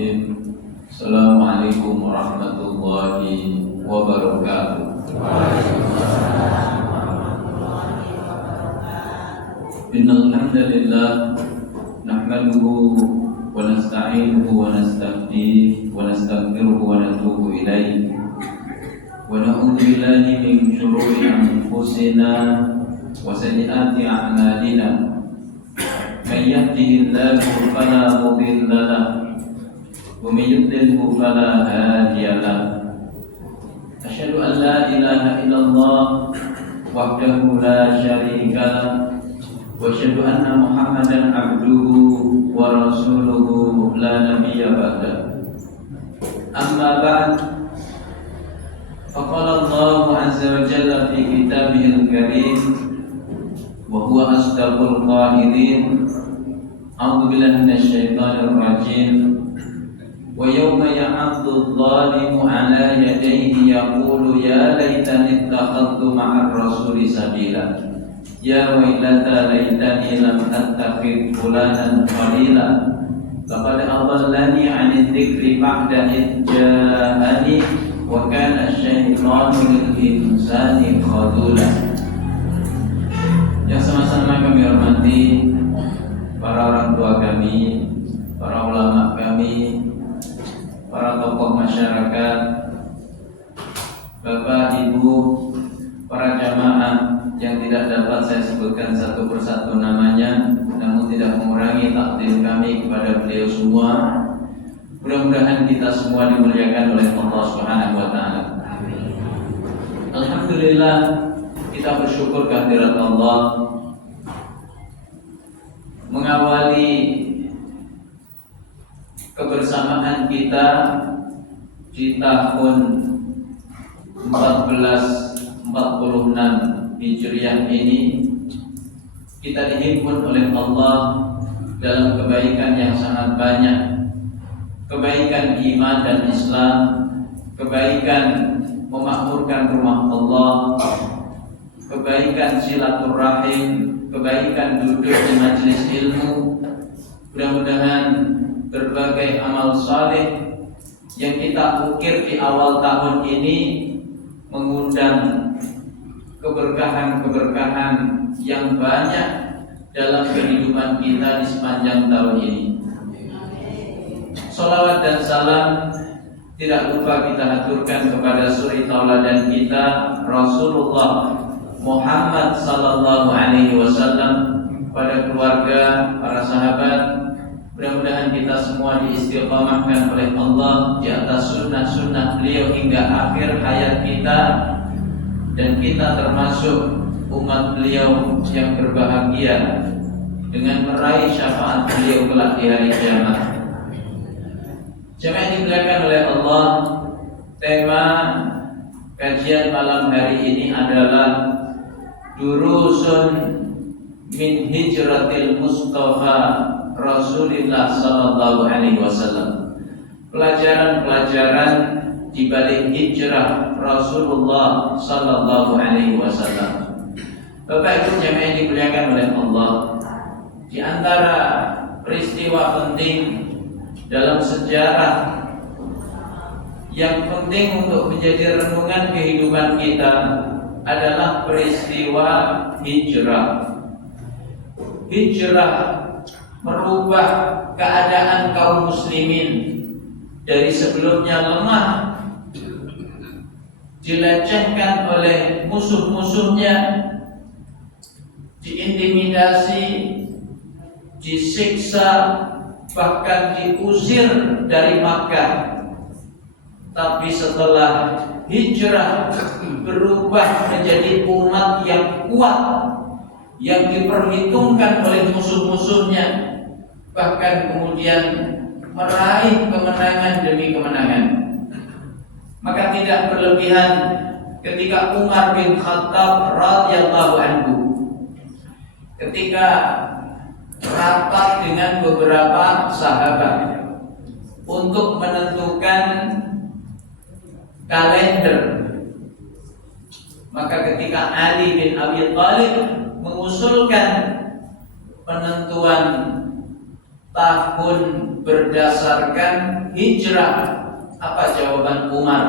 Bismillahirrahmanirrahim. Assalamualaikum warahmatullahi wabarakatuh. Innal hamdalillah nahmaduhu wa nasta'inuhu wa nasta'fihi wa nastaghfiruhu wa natubu ilaihi wa na'udzu billahi min shururi anfusina wa sayyiati a'malina. Man yahdihillahu fala mudilla lahu wa man yudlilhu fala hadiya lahu. Asyhadu an la ilaha illallah wahdahu la syarika lahu wa asyhadu anna Muhammadan abduhu wa rasuluhu la nabiyya ba'dahu. Amma ba'd. Faqala Allah azza wa jalla fi kitabihil karim wa huwa asdaqul qailin. A'udzu billahi minasyaitonir rajim. Wa yawma ya'addu adh-dhalimu 'ala yadayhi yaqulu ya laitani ittakhadhtu ma'ar rasuli sabila. Ya wailata laitani lam attakhidh fulanan khalila. Laqad adallani 'ani dzikri ba'da idh ja'ani wa kana asy-syaitanu lil insani khadula. Yang sama-sama kami hormati para orang tua kami, para ulama kami, para tokoh masyarakat, Bapak, Ibu, para jamaah yang tidak dapat saya sebutkan satu persatu namanya, namun tidak mengurangi takdim kami kepada beliau semua. Mudah-mudahan kita semua dimuliakan oleh Allah Subhanahu wa taala. Alhamdulillah, kita bersyukur kehadirat Allah mengawali kebersamaan kita di tahun 1446 Hijriah ini. Kita dihimpun oleh Allah dalam kebaikan yang sangat banyak, kebaikan iman dan Islam, kebaikan memakmurkan rumah Allah, kebaikan silaturahim, kebaikan duduk di majelis ilmu. Mudah-mudahan berbagai amal saleh yang kita ukir di awal tahun ini mengundang keberkahan-keberkahan yang banyak dalam kehidupan kita di sepanjang tahun ini. Salawat dan salam tidak lupa kita haturkan kepada suri tauladan kita Rasulullah Muhammad sallallahu alaihi wasallam, pada keluarga, para sahabat. Mudah-mudahan kita semua diistiqamahkan oleh Allah di atas sunnah-sunnah beliau hingga akhir hayat kita, dan kita termasuk umat beliau yang berbahagia dengan meraih syafaat beliau kelak di hari kiamat. Jemaah yang dimuliakan oleh Allah, tema kajian malam hari ini adalah Durusun min hijratil Mustafa Rasulillah sallallahu alaihi wasallam. Pelajaran-pelajaran di balik hijrah Rasulullah sallallahu alaihi wasallam. Bapak Ibu jemaah yang dimuliakan oleh Allah, di antara peristiwa penting dalam sejarah yang penting untuk menjadi renungan kehidupan kita adalah peristiwa hijrah. Hijrah merubah keadaan kaum muslimin dari sebelumnya lemah, dilecehkan oleh musuh-musuhnya, diintimidasi, disiksa, bahkan diusir dari Makkah. Tapi setelah hijrah berubah menjadi umat yang kuat, yang diperhitungkan oleh musuh-musuhnya, bahkan kemudian meraih kemenangan demi kemenangan. Maka tidak berlebihan ketika Umar bin Khattab radhiyallahu anhu ketika rapat dengan beberapa sahabat untuk menentukan kalender. Maka ketika Ali bin Abi Thalib mengusulkan penentuan tahun berdasarkan hijrah. Apa jawaban Umar?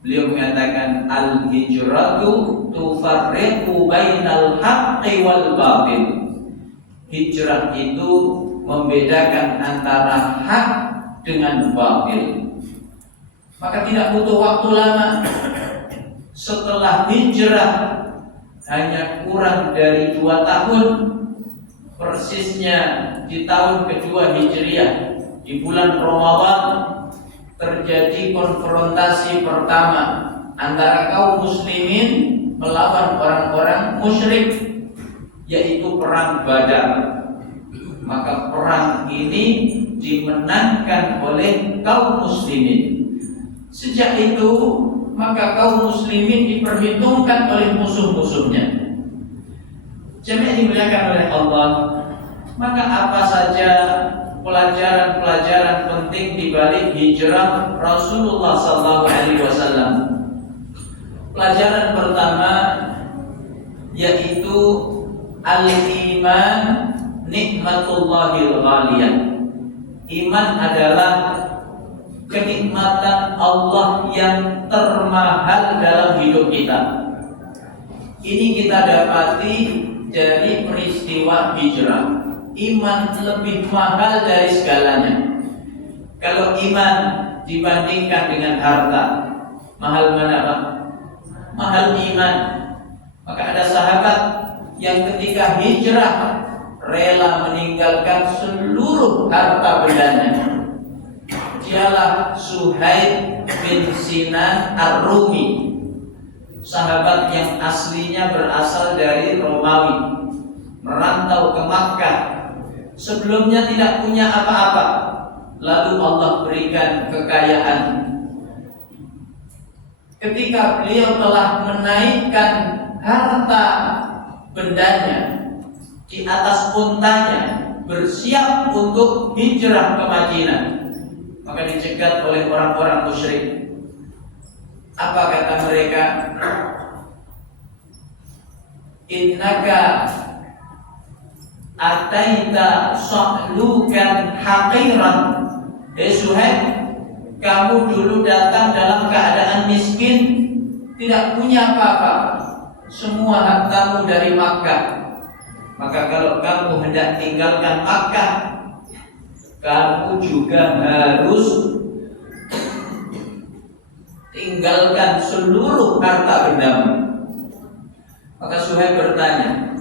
Beliau mengatakan al-hijratu tufarriqu bainal haqqi wal batil. Hijrah itu membedakan antara hak dengan batil. Maka tidak butuh waktu lama. Setelah hijrah hanya kurang dari 2 tahun, persisnya di tahun kedua Hijriah, di bulan Ramadan, terjadi konfrontasi pertama antara kaum muslimin melawan orang-orang musyrik, yaitu perang Badar. Maka perang ini dimenangkan oleh kaum muslimin. Sejak itu maka kaum muslimin diperhitungkan oleh musuh-musuhnya. Jemaah dimuliakan oleh Allah, maka apa saja pelajaran-pelajaran penting di balik hijrah Rasulullah SAW? Pelajaran pertama yaitu al-iman nikmatullahil ghaliyah. Iman adalah kenikmatan Allah yang termahal dalam hidup kita. Ini kita dapati dari peristiwa hijrah. Iman lebih mahal dari segalanya. Kalau iman dibandingkan dengan harta, mahal mana Pak? Mahal iman. Maka ada sahabat yang ketika hijrah rela meninggalkan seluruh harta bendanya. Dialah Suhaib bin Sinan Ar-Rumi, sahabat yang aslinya berasal dari Romawi, merantau ke Makkah. Sebelumnya tidak punya apa-apa, lalu Allah berikan kekayaan. Ketika beliau telah menaikkan harta bendanya di atas untanya, bersiap untuk hijrah ke Madinah, maka dicegat oleh orang-orang musyrik. Apa kata mereka? Innaka ataita sa'lukan haqiran. Suhaib, kamu dulu datang dalam keadaan miskin, tidak punya apa-apa, semua hartamu dari Makkah. Maka kalau kamu hendak tinggalkan Makkah, kamu juga harus tinggalkan seluruh harta bendamu. Maka Suhaib bertanya,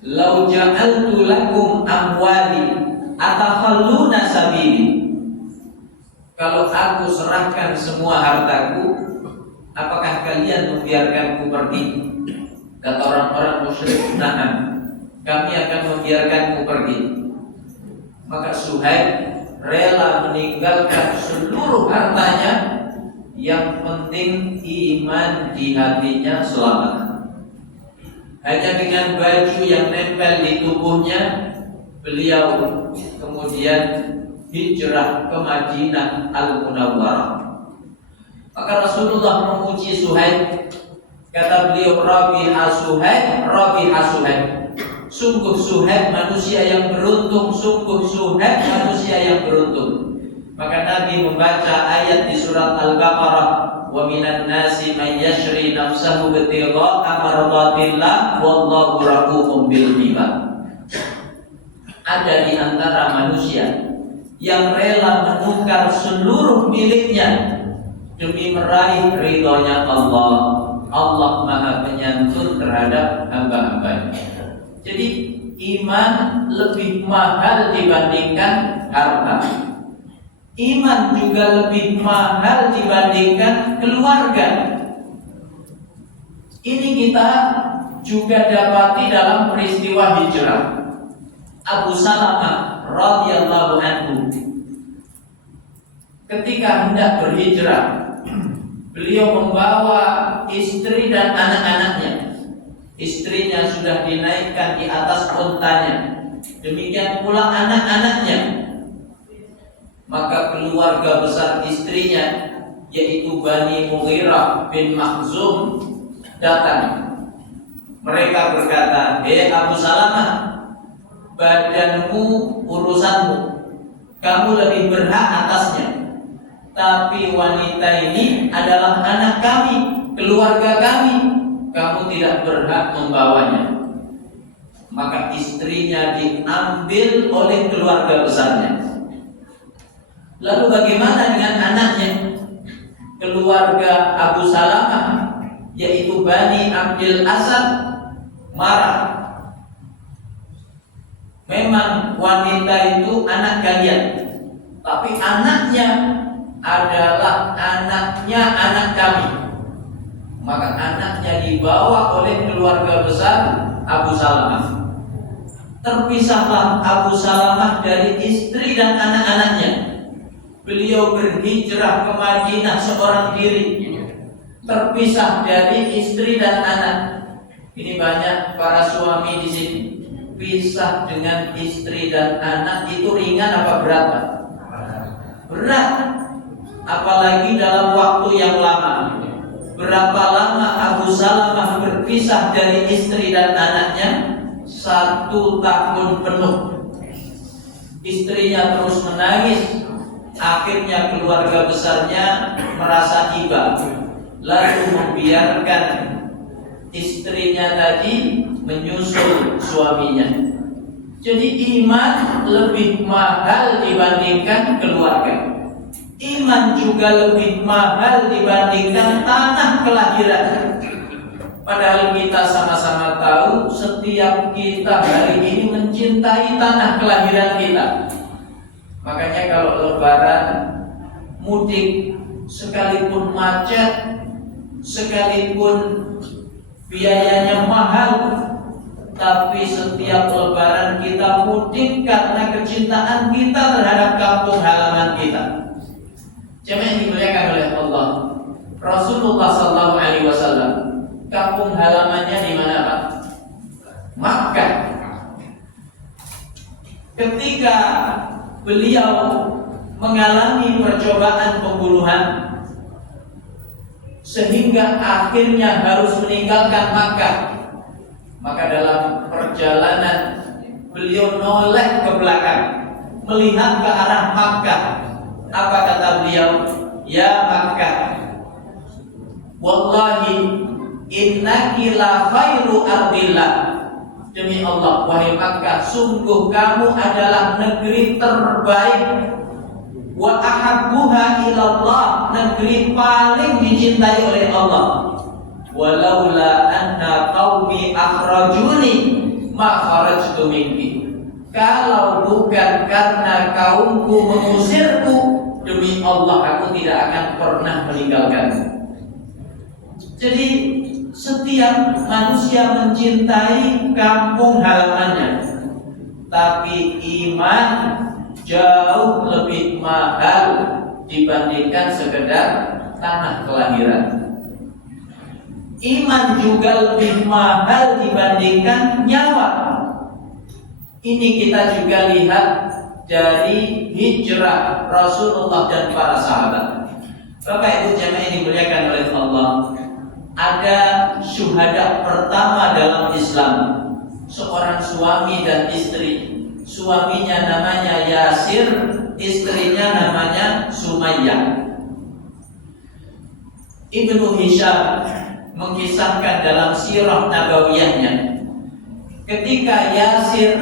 "Lau ja'altu lakum amwali atakhalluna sabili." Kalau aku serahkan semua hartaku, apakah kalian membiarkanku pergi? Kata orang-orang musyrik, "Na'am, kami akan membiarkanku pergi." Maka Suhaib rela meninggalkan seluruh hartanya, yang penting iman di hatinya selamat. Hanya dengan baju yang nempel di tubuhnya, beliau kemudian hijrah ke Madinah Al-Munawwarah. Maka Rasulullah memuji Suhaib. Kata beliau, Rabiha Suhaib, Rabiha Suhaib. Sungguh Suhaib manusia yang beruntung, sungguh Suhaib manusia yang beruntung. Maka Nabi membaca ayat di surat Al-Baqarah, wa minan nasi man yashri nafsahu ibtigha'a mardatillah wallahu ra'ufun bil ibad. Ada di antara manusia yang rela menukar seluruh miliknya demi meraih ridhonya Allah. Allah Maha Penyantun terhadap hamba-hambanya. Jadi iman lebih mahal dibandingkan harta. Iman juga lebih mahal dibandingkan keluarga. Ini kita juga dapati dalam peristiwa hijrah. Abu Salamah radhiyallahu anhu ketika hendak berhijrah, beliau membawa istri dan anak-anaknya. Istrinya sudah dinaikkan di atas untanya, demikian pula anak-anaknya. Maka keluarga besar istrinya, yaitu Bani Mughirah bin Makhzum, datang. Mereka berkata, "Hei Abu Salamah, badanmu urusanmu, kamu lebih berhak atasnya. Tapi wanita ini adalah anak kami, keluarga kami, kamu tidak berhak membawanya. Maka istrinya diambil oleh keluarga besarnya. Lalu bagaimana dengan anaknya? Keluarga Abu Salamah, yaitu Bani Abdul Asad, marah. Memang wanita itu anak kalian, tapi anaknya adalah anaknya anak kami. Maka anaknya dibawa oleh keluarga besar Abu Salamah. Terpisahlah Abu Salamah dari istri dan anak-anaknya. Beliau berhijrah ke Madinah seorang diri, terpisah dari istri dan anak. Ini banyak para suami di sini. Pisah dengan istri dan anak itu ringan apa berat? Berat. Apalagi dalam waktu yang lama. Berapa lama Abu Salamah berpisah dari istri dan anaknya? 1 tahun penuh. Istrinya terus menangis. Akhirnya keluarga besarnya merasa iba, lalu membiarkan istrinya tadi menyusul suaminya. Jadi iman lebih mahal dibandingkan keluarga. Iman juga lebih mahal dibandingkan tanah kelahiran. Padahal kita sama-sama tahu setiap kita hari ini mencintai tanah kelahiran kita. Makanya kalau lebaran, mudik, sekalipun macet, sekalipun biayanya mahal, tapi setiap lebaran kita mudik karena kecintaan kita terhadap kampung halaman kita. Jemaah yang dimuliakan oleh Allah, Rasulullah SAW, kampung halamannya di mana Pak? Makkah. Ketika beliau mengalami percobaan pembunuhan sehingga akhirnya harus meninggalkan Makkah, maka dalam perjalanan beliau noleh ke belakang, melihat ke arah Makkah. Apa kata beliau? Ya Makkah, wallahi innaki la khairu ardillah. Demi Allah, wahai Makkah, sungguh kamu adalah negeri terbaik. Wa ahabbuha ilallah, negeri paling dicintai oleh Allah. Walaula anna qaumi akhrajuni ma kharajtu minki. Kalau bukan karena kaumku mengusirku, demi Allah aku tidak akan pernah meninggalkanmu. Jadi setiap manusia mencintai kampung halamannya, tapi iman jauh lebih mahal dibandingkan sekedar tanah kelahiran. Iman juga lebih mahal dibandingkan nyawa. Ini kita juga lihat dari hijrah Rasulullah dan para sahabat. Bapak Ibu jemaah yang dimuliakan oleh Allah, ada syuhada pertama dalam Islam, seorang suami dan istri. Suaminya namanya Yasir, istrinya namanya Sumayyah. Ibnu Hisham mengisahkan dalam sirah nabawiyahnya, ketika Yasir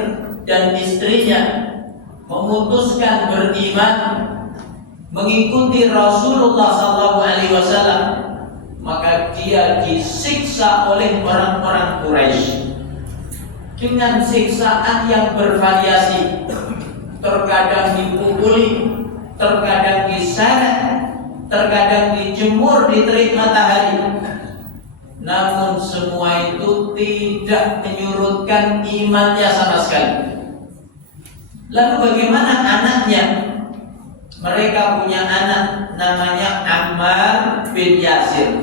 dan istrinya memutuskan beriman mengikuti Rasulullah SAW, maka dia disiksa oleh orang-orang Quraisy dengan siksaan yang bervariasi. Terkadang dipukuli, terkadang diseret, terkadang dijemur di terik matahari. Namun semua itu tidak menyurutkan imannya sama sekali. Lalu bagaimana anaknya? Mereka punya anak namanya Ammar bin Yasir.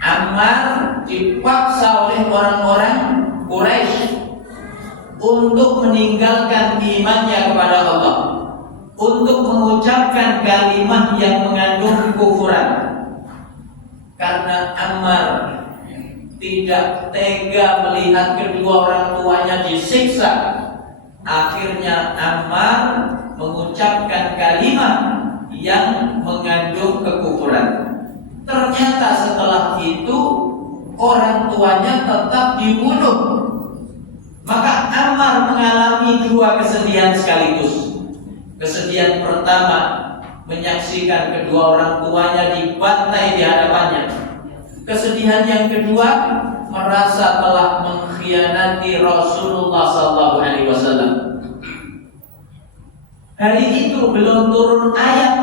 Ammar dipaksa oleh orang-orang Quraisy untuk meninggalkan imannya kepada Allah, untuk mengucapkan kalimat yang mengandung kekufuran. Karena Ammar tidak tega melihat kedua orang tuanya disiksa, akhirnya Ammar mengucapkan kalimat yang mengandung kekufuran. Ternyata setelah itu orang tuanya tetap dibunuh. Maka Ammar mengalami dua kesedihan sekaligus. Kesedihan pertama, menyaksikan kedua orang tuanya dibantai di hadapannya. Kesedihan yang kedua, merasa telah mengkhianati Rasulullah SAW. Hari itu belum turun ayat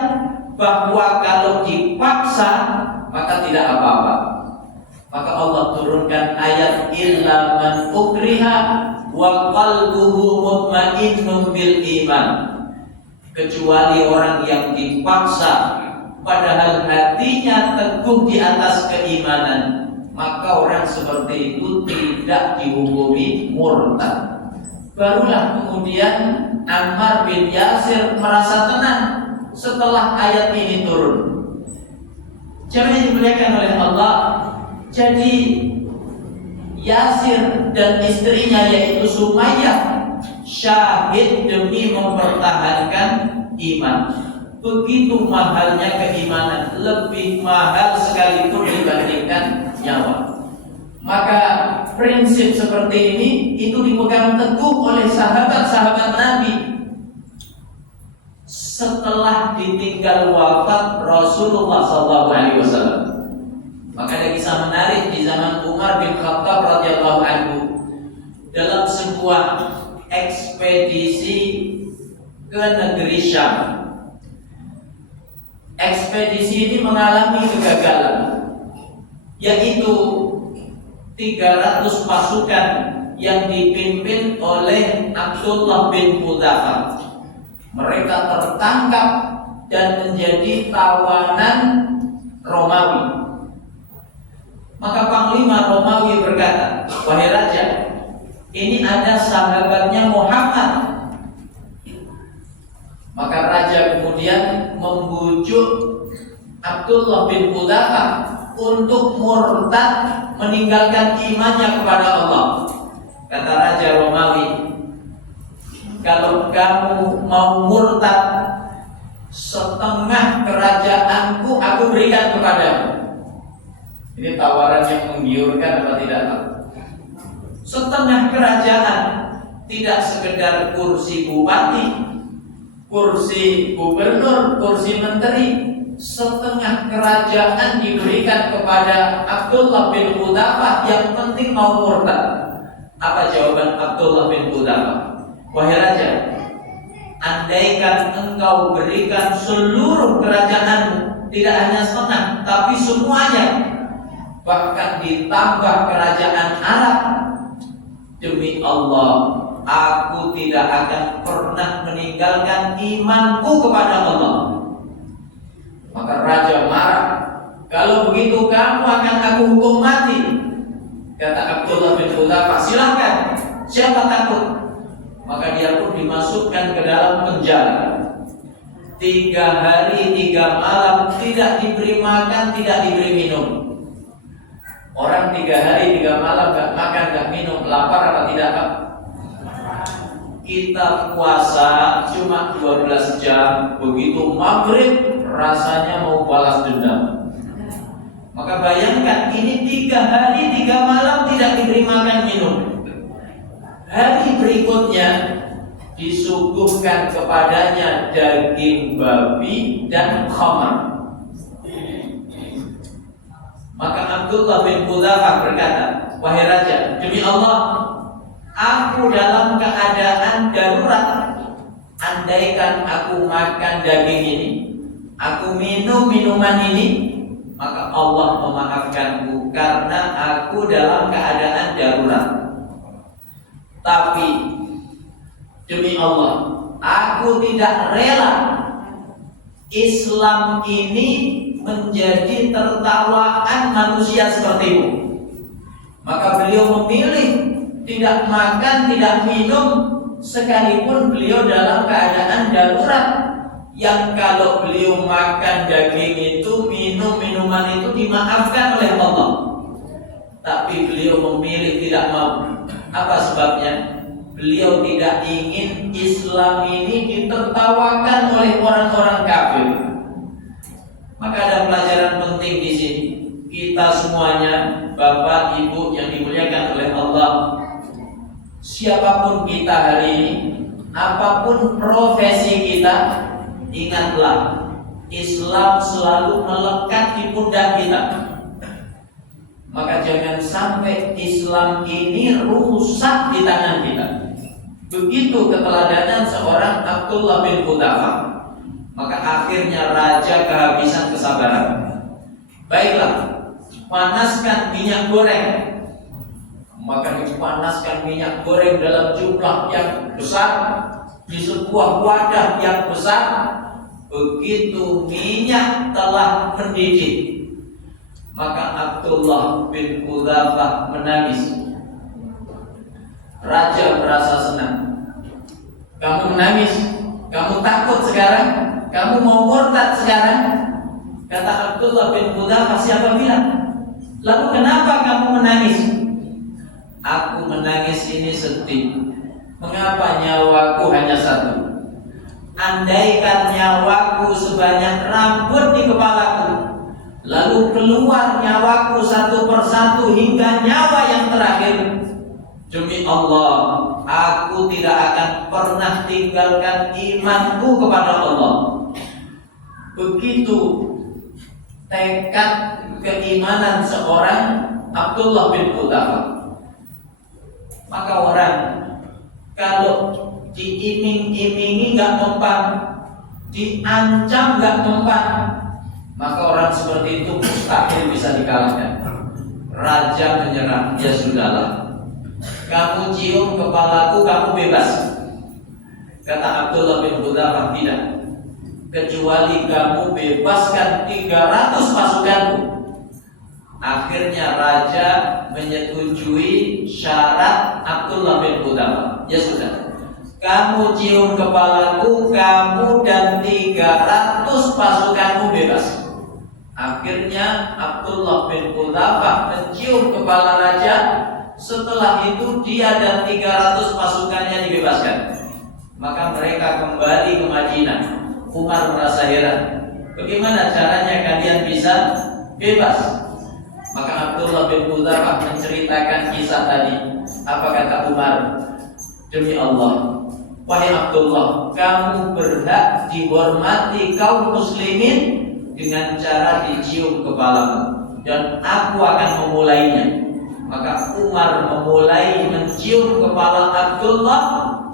bahwa kalau dipaksa maka tidak apa-apa. Maka Allah turunkan ayat illa man ukriha wa qalbuhu mutmainnun bil iman. Kecuali orang yang dipaksa padahal hatinya teguh di atas keimanan, maka orang seperti itu tidak dihukumi murtad. Barulah kemudian Ammar bin Yasir merasa tenang setelah ayat ini turun. Jemaah dimuliakan oleh Allah. Jadi Yasir dan istrinya yaitu Sumayyah syahid demi mempertahankan iman. Begitu mahalnya keimanan, lebih mahal sekalipun dibandingkan nyawa. Maka prinsip seperti ini itu dipegang teguh oleh sahabat-sahabat Nabi setelah ditinggal wafat Rasulullah SAW. Maka ada kisah menarik di zaman Umar bin Khattab radhiyallahu anhu dalam sebuah ekspedisi ke negeri Syam. Ekspedisi ini mengalami kegagalan, yaitu 300 pasukan yang dipimpin oleh Abdullah bin Hudzafah. Mereka tertangkap dan menjadi tawanan Romawi. Maka Panglima Romawi berkata, "Wahai Raja, ini ada sahabatnya Muhammad." Maka Raja kemudian membujuk Abdullah bin Hudzafah untuk murtad, meninggalkan imannya kepada Allah. Kata Raja Romawi, "Kalau kamu mau murtad, setengah kerajaanku aku berikan kepadamu." Ini tawaran yang menggiurkan apa tidak? Setengah kerajaan, tidak sekedar kursi bupati, kursi gubernur, kursi menteri, setengah kerajaan diberikan kepada Abdullah bin Hudzafah, yang penting mau murtad. Apa jawaban Abdullah bin Hudzafah? "Wahai Raja, andaikan engkau berikan seluruh kerajaanmu, tidak hanya setengah, tapi semuanya, bahkan ditambah kerajaan Arab, demi Allah, aku tidak akan pernah meninggalkan imanku kepada Allah." Maka Raja marah, "Kalau begitu kamu akan aku hukum mati." Kata Abdullah bin Hudzafah, "Silahkan, siapa takut?" Maka dia pun dimasukkan ke dalam penjara. 3 hari 3 malam tidak diberi makan, tidak diberi minum. Orang 3 hari 3 malam gak makan, gak minum, lapar apa tidak, Pak? Kita puasa cuma 12 jam, begitu maghrib rasanya mau balas dendam. Maka bayangkan, ini 3 hari 3 malam tidak diberi makan minum. Hari berikutnya disuguhkan kepadanya daging babi dan khamar. Maka Abdullah bin Hudzafah berkata, "Wahai Raja, demi Allah, aku dalam keadaan darurat. Andaikan aku makan daging ini, aku minum minuman ini, maka Allah memaafkanku karena aku dalam keadaan darurat. Tapi demi Allah, aku tidak rela Islam ini menjadi tertawaan manusia sepertimu." Maka beliau memilih tidak makan, tidak minum, sekalipun beliau dalam keadaan darurat, yang kalau beliau makan daging itu, minum minuman itu dimaafkan oleh Allah. Tapi beliau memilih tidak mau. Apa sebabnya? beliau tidak ingin Islam ini ditertawakan oleh orang-orang kafir. Maka ada pelajaran penting di sini. Kita semuanya, Bapak, Ibu yang dimuliakan oleh Allah, siapapun kita hari ini, apapun profesi kita, ingatlah Islam selalu melekat di pundak kita. Maka jangan sampai Islam ini rusak di tangan kita. Begitu keteladanan seorang Abdullah bin Hudzaifah, maka akhirnya raja kehabisan kesabaran. Baiklah, panaskan minyak goreng. Maka dipanaskan minyak goreng dalam jumlah yang besar di sebuah wadah yang besar. Begitu minyak telah mendidih, maka Abdullah bin Hudzaifah menangis. Raja merasa senang. Kamu menangis, kamu takut sekarang, kamu mau murtad sekarang. Kata Abdullah bin Hudzaifah, siapa bilang? Lalu kenapa kamu menangis? Aku menangis ini sedih. Mengapa nyawaku hanya satu? Andaikan nyawaku sebanyak rambut di kepalaku, lalu keluar nyawaku satu persatu hingga nyawa yang terakhir, demi Allah, aku tidak akan pernah tinggalkan imanku kepada Allah. Begitu tekad keimanan seorang Abdullah bin Hudzaifah. Maka orang kalau diiming-imingi nggak mempan, diancam nggak mempan, maka orang seperti itu mustahil bisa dikalahkan. Raja menyerah, ya sudahlah, kamu cium kepalaku, kamu bebas. Kata Abdullah bin Hudzaifah, tidak, kecuali kamu bebaskan 300 pasukanku. Akhirnya raja menyetujui syarat Abdullah bin Hudzaifah. Ya sudah, kamu cium kepalaku, kamu dan 300 pasukanmu bebas. Akhirnya Abdullah bin Hudzaifah mencium kepala raja. Setelah itu dia dan 300 pasukannya dibebaskan. Maka mereka kembali ke Madinah. Umar merasa heran, bagaimana caranya kalian bisa bebas? Maka Abdullah bin Hudzaifah menceritakan kisah tadi. Apa kata Umar? Demi Allah, wahai Abdullah, kamu berhak dihormati kaum muslimin dengan cara dicium kepalamu, dan aku akan memulainya. Maka Umar memulai mencium kepala Abdullah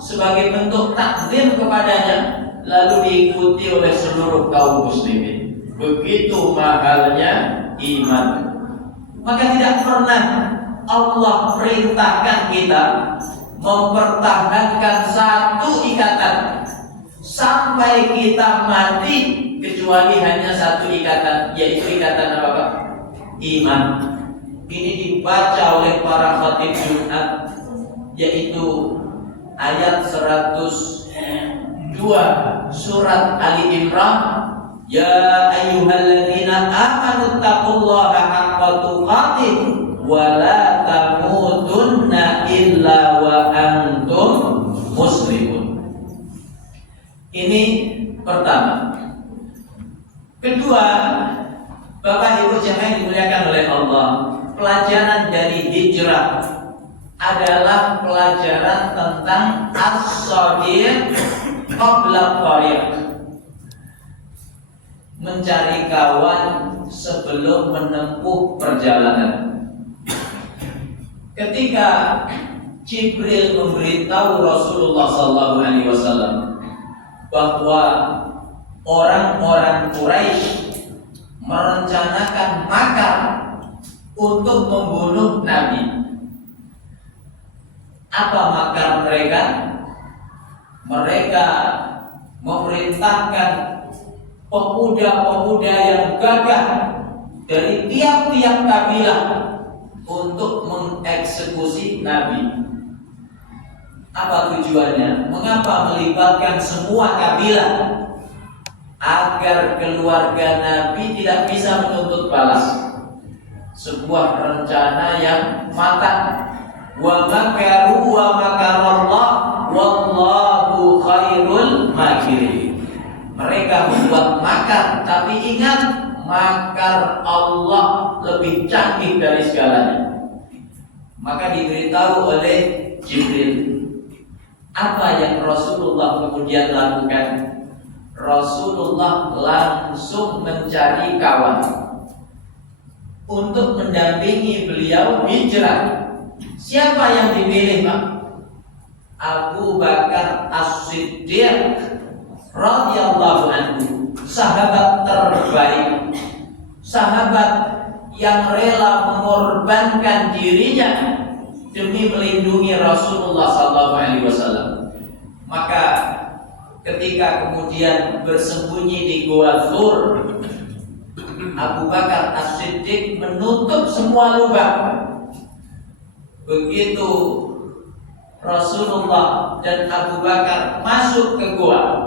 sebagai bentuk takzim kepadanya, lalu diikuti oleh seluruh kaum muslimin. Begitu mahalnya iman. Maka tidak pernah Allah perintahkan kita mempertahankan satu ikatan sampai kita mati, kecuali hanya satu ikatan, yaitu ikatan apa Pak? Iman. Ini dibaca oleh para khatib Jumat, yaitu ayat 102 surat Ali Imran. Ya ayyuhalladzina amanu taqullaha haqqa tuqatih wa la tamutunna illa wa antum muslimun. Ini pertama. Kedua, Bapak Ibu jemaah dimuliakan oleh Allah, pelajaran dari hijrah adalah pelajaran tentang as-sabir qabla tariq. Mencari kawan sebelum menempuh perjalanan. Ketika Jibril memberitahu Rasulullah SAW bahwa orang-orang Quraisy merencanakan makar untuk membunuh Nabi. Apa makar mereka? Mereka memerintahkan pemuda-pemuda yang gagah dari tiap-tiap kabilah untuk mengeksekusi Nabi. Apa tujuannya? Mengapa melibatkan semua kabilah? Agar keluarga Nabi tidak bisa menuntut balas. Sebuah rencana yang matang. Wa makaru wa makarallah wallahu khairul makirin. Mereka membuat makar, tapi ingat makar Allah lebih canggih dari segalanya. Maka diberitahu oleh Jibril. Apa yang Rasulullah kemudian lakukan? Rasulullah langsung mencari kawan untuk mendampingi beliau hijrah. Siapa yang dipilih, Pak? Abu Bakar As-Siddiq radhiyallahu anhu, sahabat terbaik, sahabat yang rela mengorbankan dirinya demi melindungi Rasulullah SAW. Maka ketika kemudian bersembunyi di Gua Thur, Abu Bakar As-Siddiq menutup semua lubang. Begitu Rasulullah dan Abu Bakar masuk ke gua,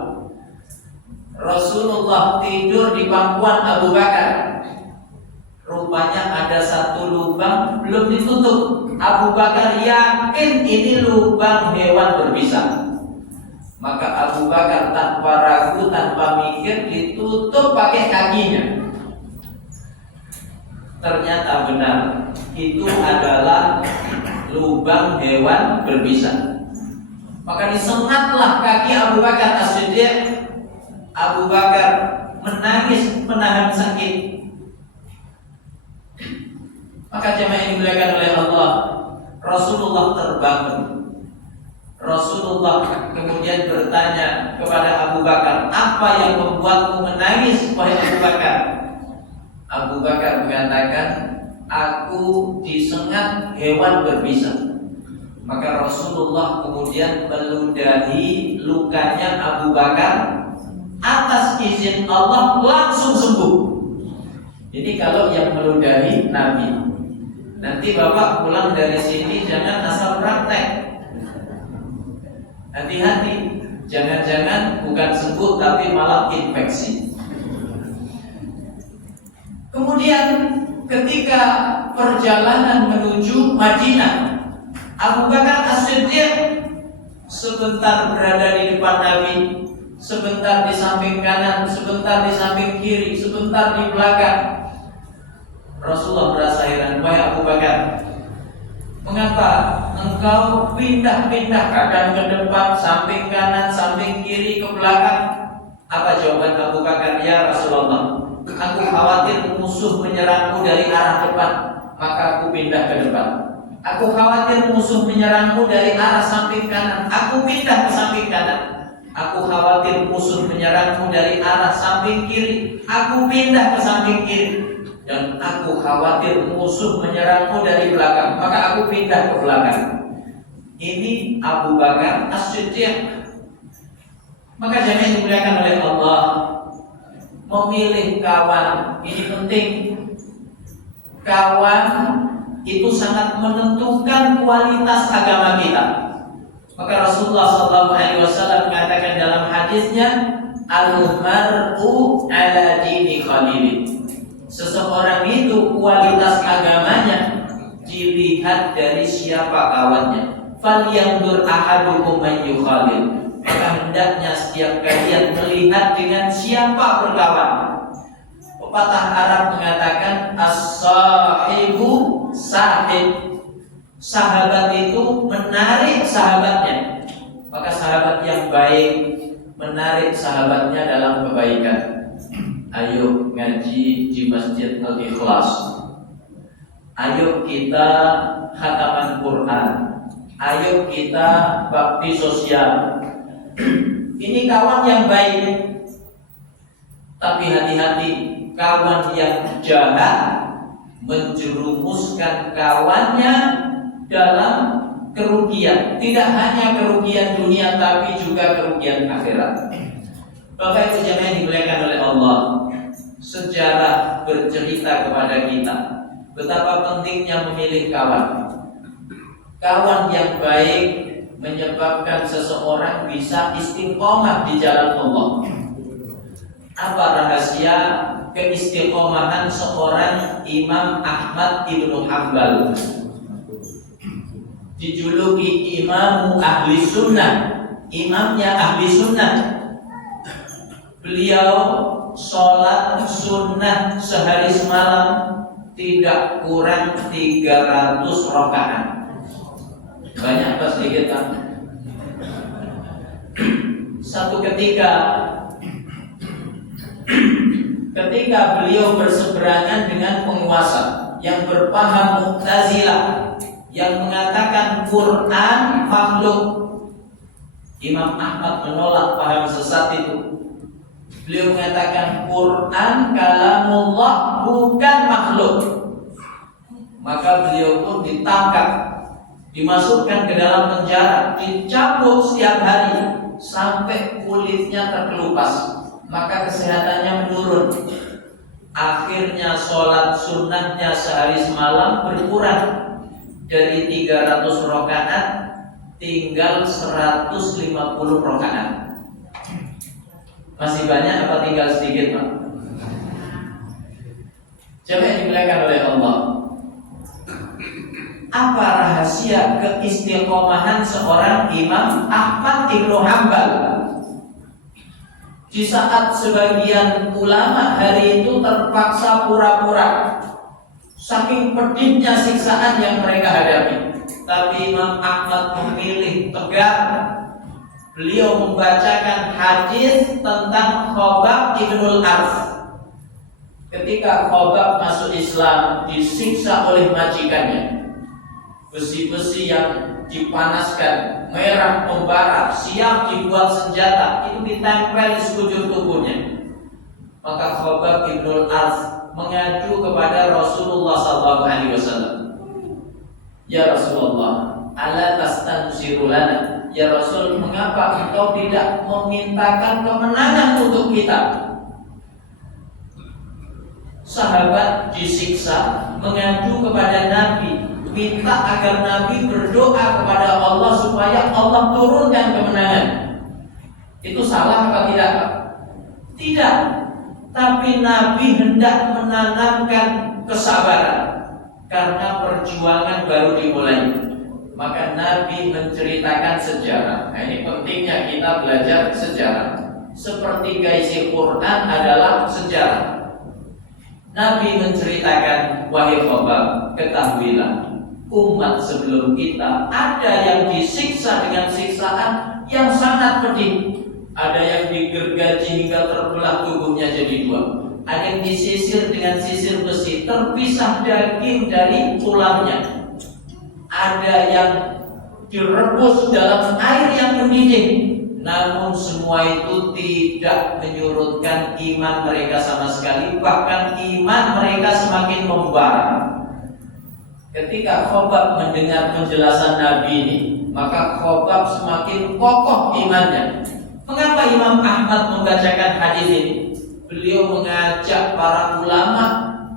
Rasulullah tidur di pangkuan Abu Bakar. Rupanya ada satu lubang belum ditutup. Abu Bakar yakin ini lubang hewan berbisa. Maka Abu Bakar tanpa ragu, tanpa mikir, ditutup pakai kakinya. Ternyata benar, itu adalah lubang hewan berbisa. Maka disengatlah kaki Abu Bakar As-Siddiq. Abu Bakar menangis menahan sakit. Maka jemaah yang dimuliakan oleh Allah, Rasulullah terbangun. Rasulullah kemudian bertanya kepada Abu Bakar, apa yang membuatmu menangis, wahai Abu Bakar? Abu Bakar mengatakan, aku disengat hewan berbisa. Maka Rasulullah kemudian meludahi lukanya Abu Bakar. Atas izin Allah langsung sembuh. Ini kalau yang meludahi Nabi. Nanti Bapak pulang dari sini jangan asal praktek. Hati-hati, jangan-jangan bukan sembuh tapi malah infeksi. Kemudian ketika perjalanan menuju Madinah, Abu Bakar As-Siddiq sebentar berada di depan Nabi, sebentar di samping kanan, sebentar di samping kiri, sebentar di belakang. Rasulullah merasa heran, wahai Abu Bakar, mengapa engkau pindah-pindah kadang ke depan, samping kanan, samping kiri, ke belakang? Apa jawaban Abu Bakar? Ya Rasulullah, aku khawatir musuh menyerangmu dari arah depan, maka aku pindah ke depan. Aku khawatir musuh menyerangmu dari arah samping kanan, aku pindah ke samping kanan. Aku khawatir musuh menyerangmu dari arah samping kiri, aku pindah ke samping kiri. Dan aku khawatir musuh menyerangmu dari belakang, maka aku pindah ke belakang. Ini Abu Bakar As-Siddiq. Maka jangan dimuliakan oleh Allah, memilih kawan ini penting. Kawan itu sangat menentukan kualitas agama kita. Maka Rasulullah SAW mengatakan dalam hadisnya, al-mar'u ala dini khalili. Seseorang itu kualitas agamanya dilihat dari siapa kawannya. Falyanzur ahadukum man yukhalil. Maka hendaknya setiap kalian melihat dengan siapa berkawan. Pepatah Arab mengatakan as-sahibu sahib. Sahabat itu menarik sahabatnya. Maka sahabat yang baik menarik sahabatnya dalam kebaikan. Ayo ngaji di Masjid Al-Ikhlas. Ayo kita khataman Quran. Ayo kita bakti sosial. Ini kawan yang baik. Tapi hati-hati, kawan yang jahat menjerumuskan kawannya dalam kerugian. Tidak hanya kerugian dunia, tapi juga kerugian akhirat. Bapak Ibu jemaah yang dimuliakan oleh Allah, sejarah bercerita kepada kita betapa pentingnya memilih kawan. Kawan yang baik menyebabkan seseorang bisa istiqomah di jalan Allah. Apa rahasia keistiqomahan seorang Imam Ahmad ibnu Hanbal? Di dijuluki Imam Ahli Sunnah, imamnya Ahli Sunnah. Beliau sholat sunnah sehari semalam tidak kurang 300 rakaat. Banyak apa sedikit kan? Satu ketika beliau berseberangan dengan penguasa yang berpaham Mu'tazilah, yang mengatakan Quran makhluk. Imam Ahmad menolak paham sesat itu. Beliau mengatakan Quran kalamullah, bukan makhluk. Maka beliau pun ditangkap, dimasukkan ke dalam penjara, dicambuk setiap hari sampai kulitnya terkelupas, maka kesehatannya menurun. Akhirnya sholat sunnahnya sehari semalam berkurang dari 300 rakaat tinggal 150 rakaat. Masih banyak apa tinggal sedikit, Pak? Siapa yang dimuliakan oleh Allah? Apa rahasia keistiqomahan seorang Imam Ahmad Ibnu Hanbal? Di saat sebagian ulama hari itu terpaksa pura-pura, saking pedihnya siksaan yang mereka hadapi, tapi Imam Ahmad memilih tegar. Beliau membacakan hadis tentang Khobab Ibnul Arf. Ketika Khobab masuk Islam, disiksa oleh majikannya. Besi-besi yang dipanaskan, merah membara, siap dibuat senjata, itu ditempel di sekujur tubuhnya. Maka Khobab Ibnul Arf mengadu kepada Rasulullah SAW. Ya Rasulullah, ala tastansiru lana. Ya Rasul, mengapa engkau tidak memintakan kemenangan untuk kita? Sahabat disiksa, mengadu kepada Nabi, minta agar Nabi berdoa kepada Allah supaya Allah turunkan kemenangan. Itu salah apa tidak? Tidak. Tapi Nabi hendak menanamkan kesabaran karena perjuangan baru dimulai. Maka Nabi menceritakan sejarah. Nah, ini pentingnya kita belajar sejarah. Sepertiga isi Quran adalah sejarah. Nabi menceritakan, wahai Khobab, ketahuilah, umat sebelum kita ada yang disiksa dengan siksaan yang sangat pedih. Ada yang digergaji hingga terbelah tubuhnya jadi dua. Ada yang disisir dengan sisir besi, terpisah daging dari tulangnya. Ada yang direbus dalam air yang mendidih. Namun semua itu tidak menyurutkan iman mereka sama sekali. Bahkan iman mereka semakin membara. Ketika Khobab mendengar penjelasan Nabi ini, maka Khobab semakin kokoh imannya. Mengapa Imam Ahmad membacakan hadis ini? Beliau mengajak para ulama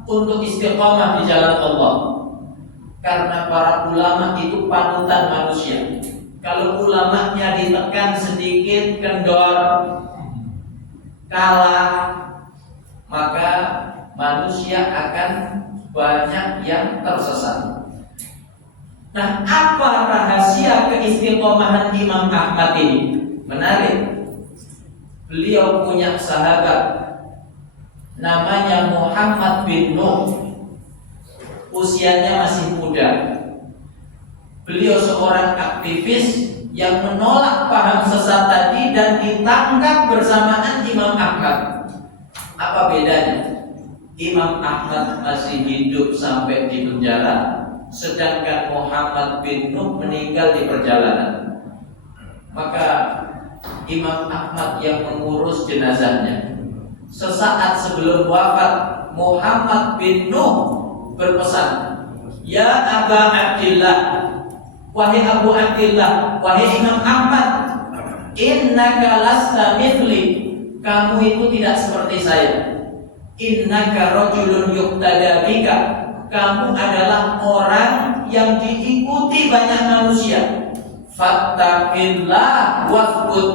untuk istiqomah di jalan Allah. Karena para ulama itu panutan manusia. Kalau ulamanya ditekan sedikit, kendor, kalah, maka manusia akan banyak yang tersesat. Nah, apa rahasia keistiqomahan Imam Ahmad ini? Menarik. Beliau punya sahabat namanya Muhammad bin Nuh. Usianya masih muda. Beliau seorang aktivis yang menolak paham sesat tadi dan ditangkap bersamaan Imam Ahmad. Apa bedanya? Imam Ahmad masih hidup sampai di penjara, sedangkan Muhammad bin Nuh meninggal di perjalanan. Maka Imam Ahmad yang mengurus jenazahnya. Sesaat sebelum wafat, Muhammad bin Nuh berpesan, ya Aba Abdillah, wahai Abu Abdillah, wahai Imam Ahmad, innaka lasta mithli, kamu itu tidak seperti saya. Innaka rajulun yuqtada bika, kamu adalah orang yang diikuti banyak manusia. Fattaqillah wasbut,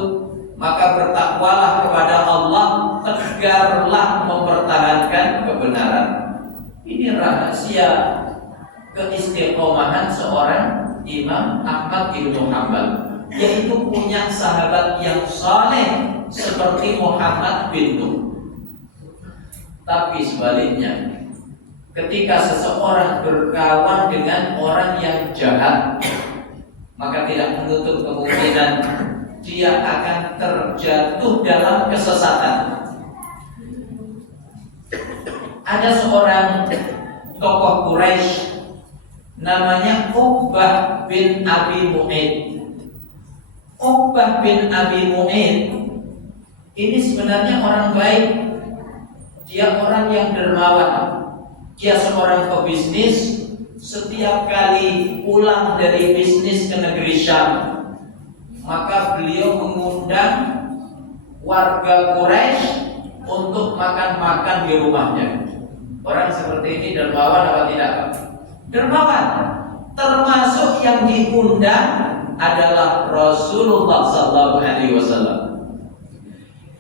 maka bertakwalah kepada Allah, tegarlah mempertahankan kebenaran. Ini rahasia keistiqomahan seorang Imam Ahmad bin Hanbal, yaitu punya sahabat yang saleh seperti Muhammad bin Nuh. Tapi sebaliknya, ketika seseorang berkawan dengan orang yang jahat, maka tidak menutup kemungkinan dia akan terjatuh dalam kesesatan. Ada seorang tokoh Quraisy namanya Uqbah bin Abi Mu'aid. Uqbah bin Abi Mu'aid ini sebenarnya orang baik. Dia orang yang dermawan. Dia seorang pebisnis. Setiap kali pulang dari bisnis ke negeri Syam, maka beliau mengundang warga Quraisy untuk makan-makan di rumahnya. Orang seperti ini dermawan apa tidak? Dermawan. Termasuk yang diundang adalah Rasulullah SAW.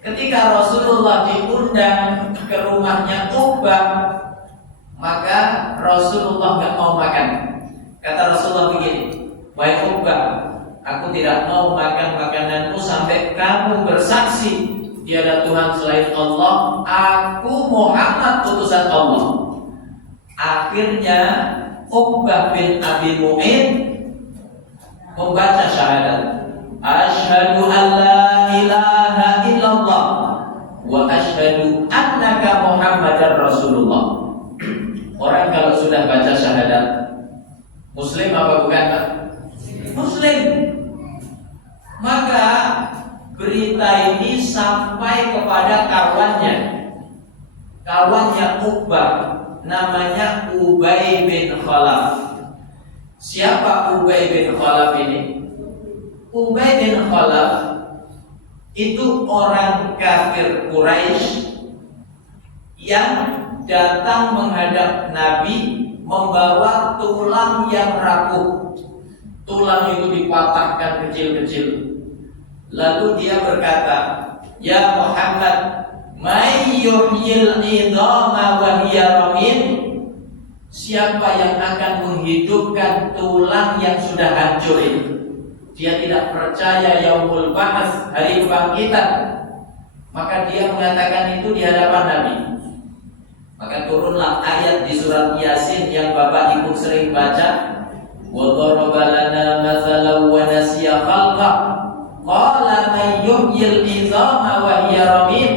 Ketika Rasulullah diundang ke rumahnya Uqbah, maka Rasulullah nggak mau makan. Kata Rasulullah begini, "Wahai Uqbah, aku tidak mau makan makananmu sampai kamu bersaksi tiada Tuhan selain Allah, aku Muhammad utusan Allah." Akhirnya Uqbah bin Abi Mu'aid membaca syahadat, "Asyhadu an la ilaha illallah wa asyhadu annaka Muhammadar Rasulullah." Orang kalau sudah baca syahadat, Muslim apa bukan, Pak? Muslim. Maka berita ini sampai kepada kawannya Uqbah, namanya Ubay bin Khalaf. Siapa Ubay bin Khalaf ini? Ubay bin Khalaf itu orang kafir Quraisy yang datang menghadap Nabi membawa tulang yang rapuh. Tulang itu dipatahkan kecil-kecil. Lalu dia berkata, "Ya Muhammad, may yuhyil idhama wa hiya ramim?" Siapa yang akan menghidupkan tulang yang sudah hancur itu? Dia tidak percaya yaumul ba'ats, hari kebangkitan. Maka dia mengatakan itu di hadapan Nabi. Maka turunlah ayat di surat Yasin yang Bapak Ibu sering baca, "Wa daraba lana mathalan wa nasiya khalqah qala man yuhyil idhama wa hiya ramim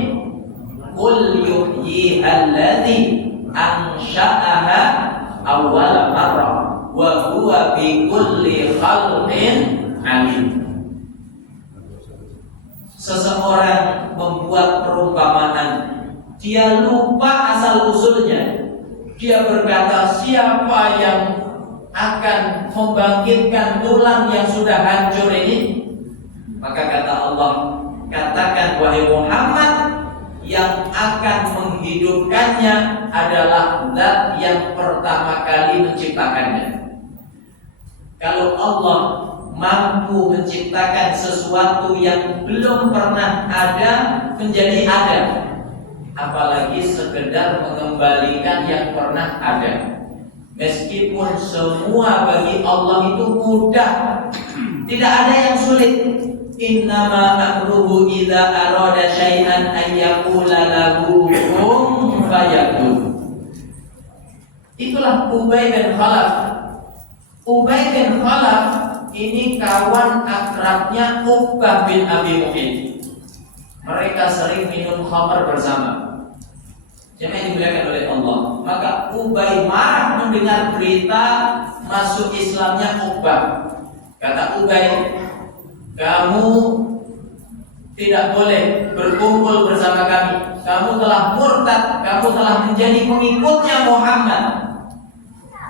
qul yuhyiha alladhi ansha'aha awwala marrah wa huwa bi kulli khalqin alim." Seseorang membuat perumpamaan, dia lupa asal usulnya. Dia berkata, siapa yang akan membangkitkan tulang yang sudah hancur ini? Maka kata Allah, katakan wahai Muhammad, yang akan menghidupkannya adalah Zat yang pertama kali menciptakannya. Kalau Allah mampu menciptakan sesuatu yang belum pernah ada menjadi ada, apalagi sekedar mengembalikan yang pernah ada. Meskipun semua bagi Allah itu mudah, tidak ada yang sulit. Innama amruhu idza arada syai'an an yaqula lahu kun fayakun. Itulah Ubay bin Khalaf. Ubay bin Khalaf ini kawan akrabnya Uqbah bin Abi Mu'aid. Mereka sering minum khamar bersama. Jemaah dimuliakan oleh Allah. Maka Ubay marah mendengar berita masuk Islamnya Uqbah. Kata Ubay, kamu tidak boleh berkumpul bersama kami. Kamu telah murtad, kamu telah menjadi pengikutnya Muhammad.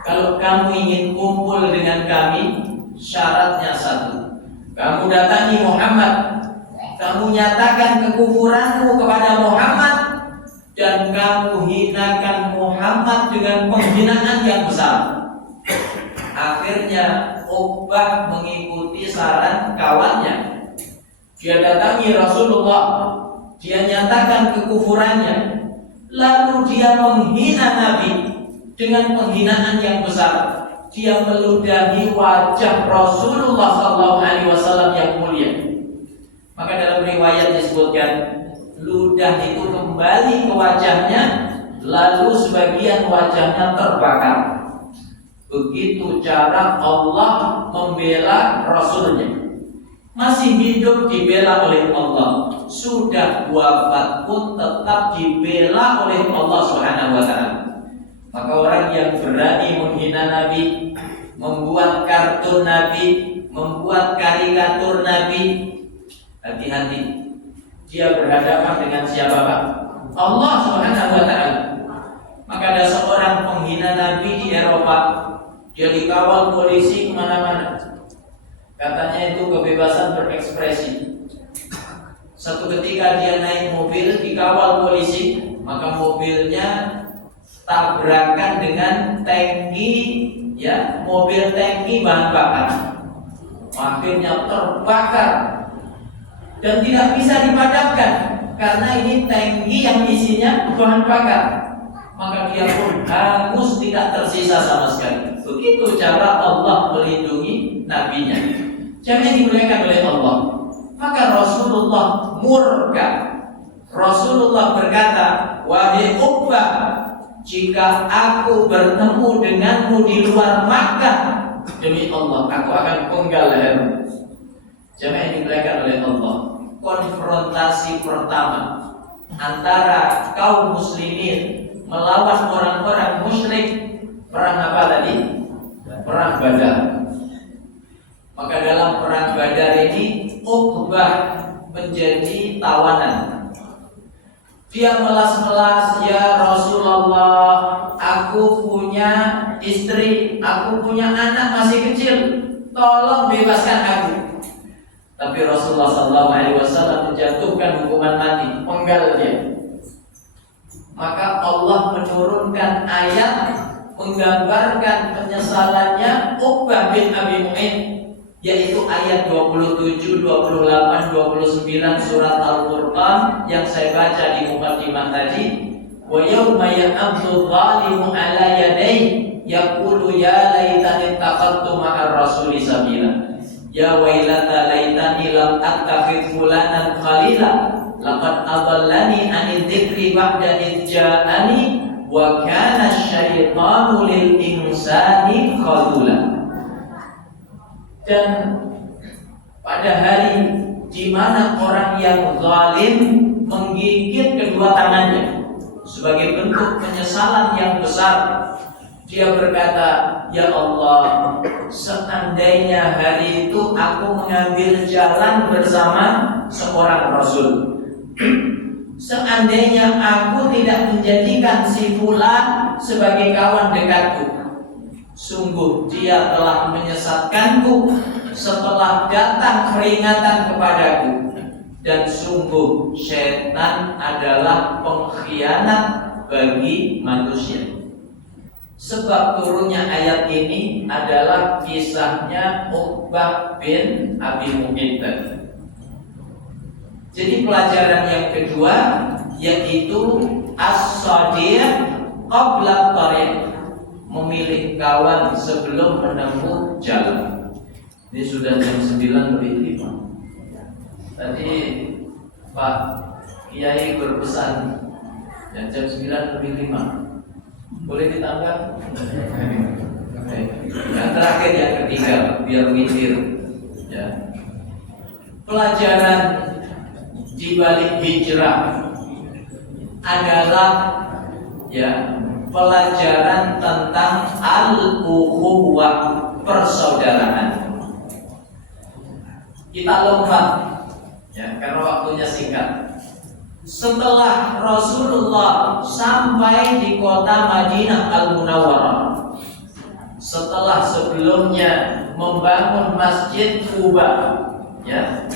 Kalau kamu ingin kumpul dengan kami, syaratnya satu. Kamu datangi Muhammad, kamu nyatakan kekufuranmu kepada Muhammad, dan kamu hinakan Muhammad dengan penghinaan yang besar. Akhirnya Uqbah mengikuti saran kawannya. Dia datangi Rasulullah, dia nyatakan kekufurannya, lalu dia menghina Nabi dengan penghinaan yang besar. dia meludahi wajah Rasulullah SAW yang mulia. Maka dalam riwayat disebutkan ludah itu kembali ke wajahnya, lalu sebagian wajahnya terbakar. Begitu cara Allah membela Rasulnya. Masih hidup dibela oleh Allah, sudah wafat pun tetap dibela oleh Allah Subhanahu wa ta'ala. Maka orang yang berani menghina Nabi, membuat kartun Nabi, membuat karikatur Nabi, hati-hati. Dia berhadapan dengan siapa, Pak? Allah Subhanahu wa ta'ala. Maka ada seorang penghina Nabi di Eropa, dia dikawal polisi kemana-mana. Katanya itu kebebasan berekspresi. Satu ketika dia naik mobil dikawal polisi, maka mobilnya tabrakan dengan tangki, ya, mobil tangki bahan bakar. Akhirnya terbakar dan tidak bisa dipadamkan karena ini tangki yang isinya bahan bakar. Maka dia pun hangus, tidak tersisa sama sekali. Begitu cara Allah melindungi nabinya. Jangan dimuliakan oleh Allah. Maka Rasulullah murka. Rasulullah berkata, wahai Uqbah, jika aku bertemu denganmu di luar Makkah, demi Allah aku akan penggal lehermu. Jangan dimuliakan oleh Allah. Konfrontasi pertama antara kaum muslimin melawan orang-orang musyrik, perang apa tadi? Perang Badar. Maka dalam perang Badar ini Uqbah menjadi tawanan. Dia melas-melas, ya Rasulullah, aku punya istri, aku punya anak masih kecil, tolong bebaskan aku. Tapi Rasulullah SAW menjatuhkan hukuman mati, penggal dia. Maka Allah menurunkan ayat menggambarkan penyesalannya Uqbah bin Abi Mu'ayth, yaitu ayat 27, 28, 29 surat Al-Furqan yang saya baca di mukadimah tadi. Wa yawma ya'abdu dhalimu ala yadayhi yaqulu ya laitani ittakhadtu ma'ar rasuli sabila. Ya wailata laitani lam attakhidh fulanan khalila laqad adallani 'anil dzikri ba'da idh ja'ani wa kana asy-syaitanu lil insani khadula. Dan pada hari di mana orang yang zalim menggigit kedua tangannya sebagai bentuk penyesalan yang besar, dia berkata, ya Allah, seandainya hari itu aku mengambil jalan bersama seorang Rasul, seandainya aku tidak menjadikan si fulan sebagai kawan dekatku, sungguh dia telah menyesatkanku setelah datang peringatan kepadaku, dan sungguh syaitan adalah pengkhianat bagi manusia. Sebab turunnya ayat ini adalah kisahnya Uqbah bin Abi Mu'ayth. Jadi pelajaran yang kedua yaitu as-sadiq qabla tariq, memilih kawan sebelum menempuh jalan. Ini sudah jam 9:05. Tadi Pak Kiai berpesan jam 9:05. Boleh ditambah? Yang terakhir, yang ketiga, biar mikir. Ya. Pelajaran di balik hijrah adalah ya pelajaran tentang al-ukhuwah, persaudaraan. Kita lompat ya, karena waktunya singkat. Setelah Rasulullah sampai di kota Madinah Al-Munawwarah, setelah sebelumnya membangun Masjid Quba, ya,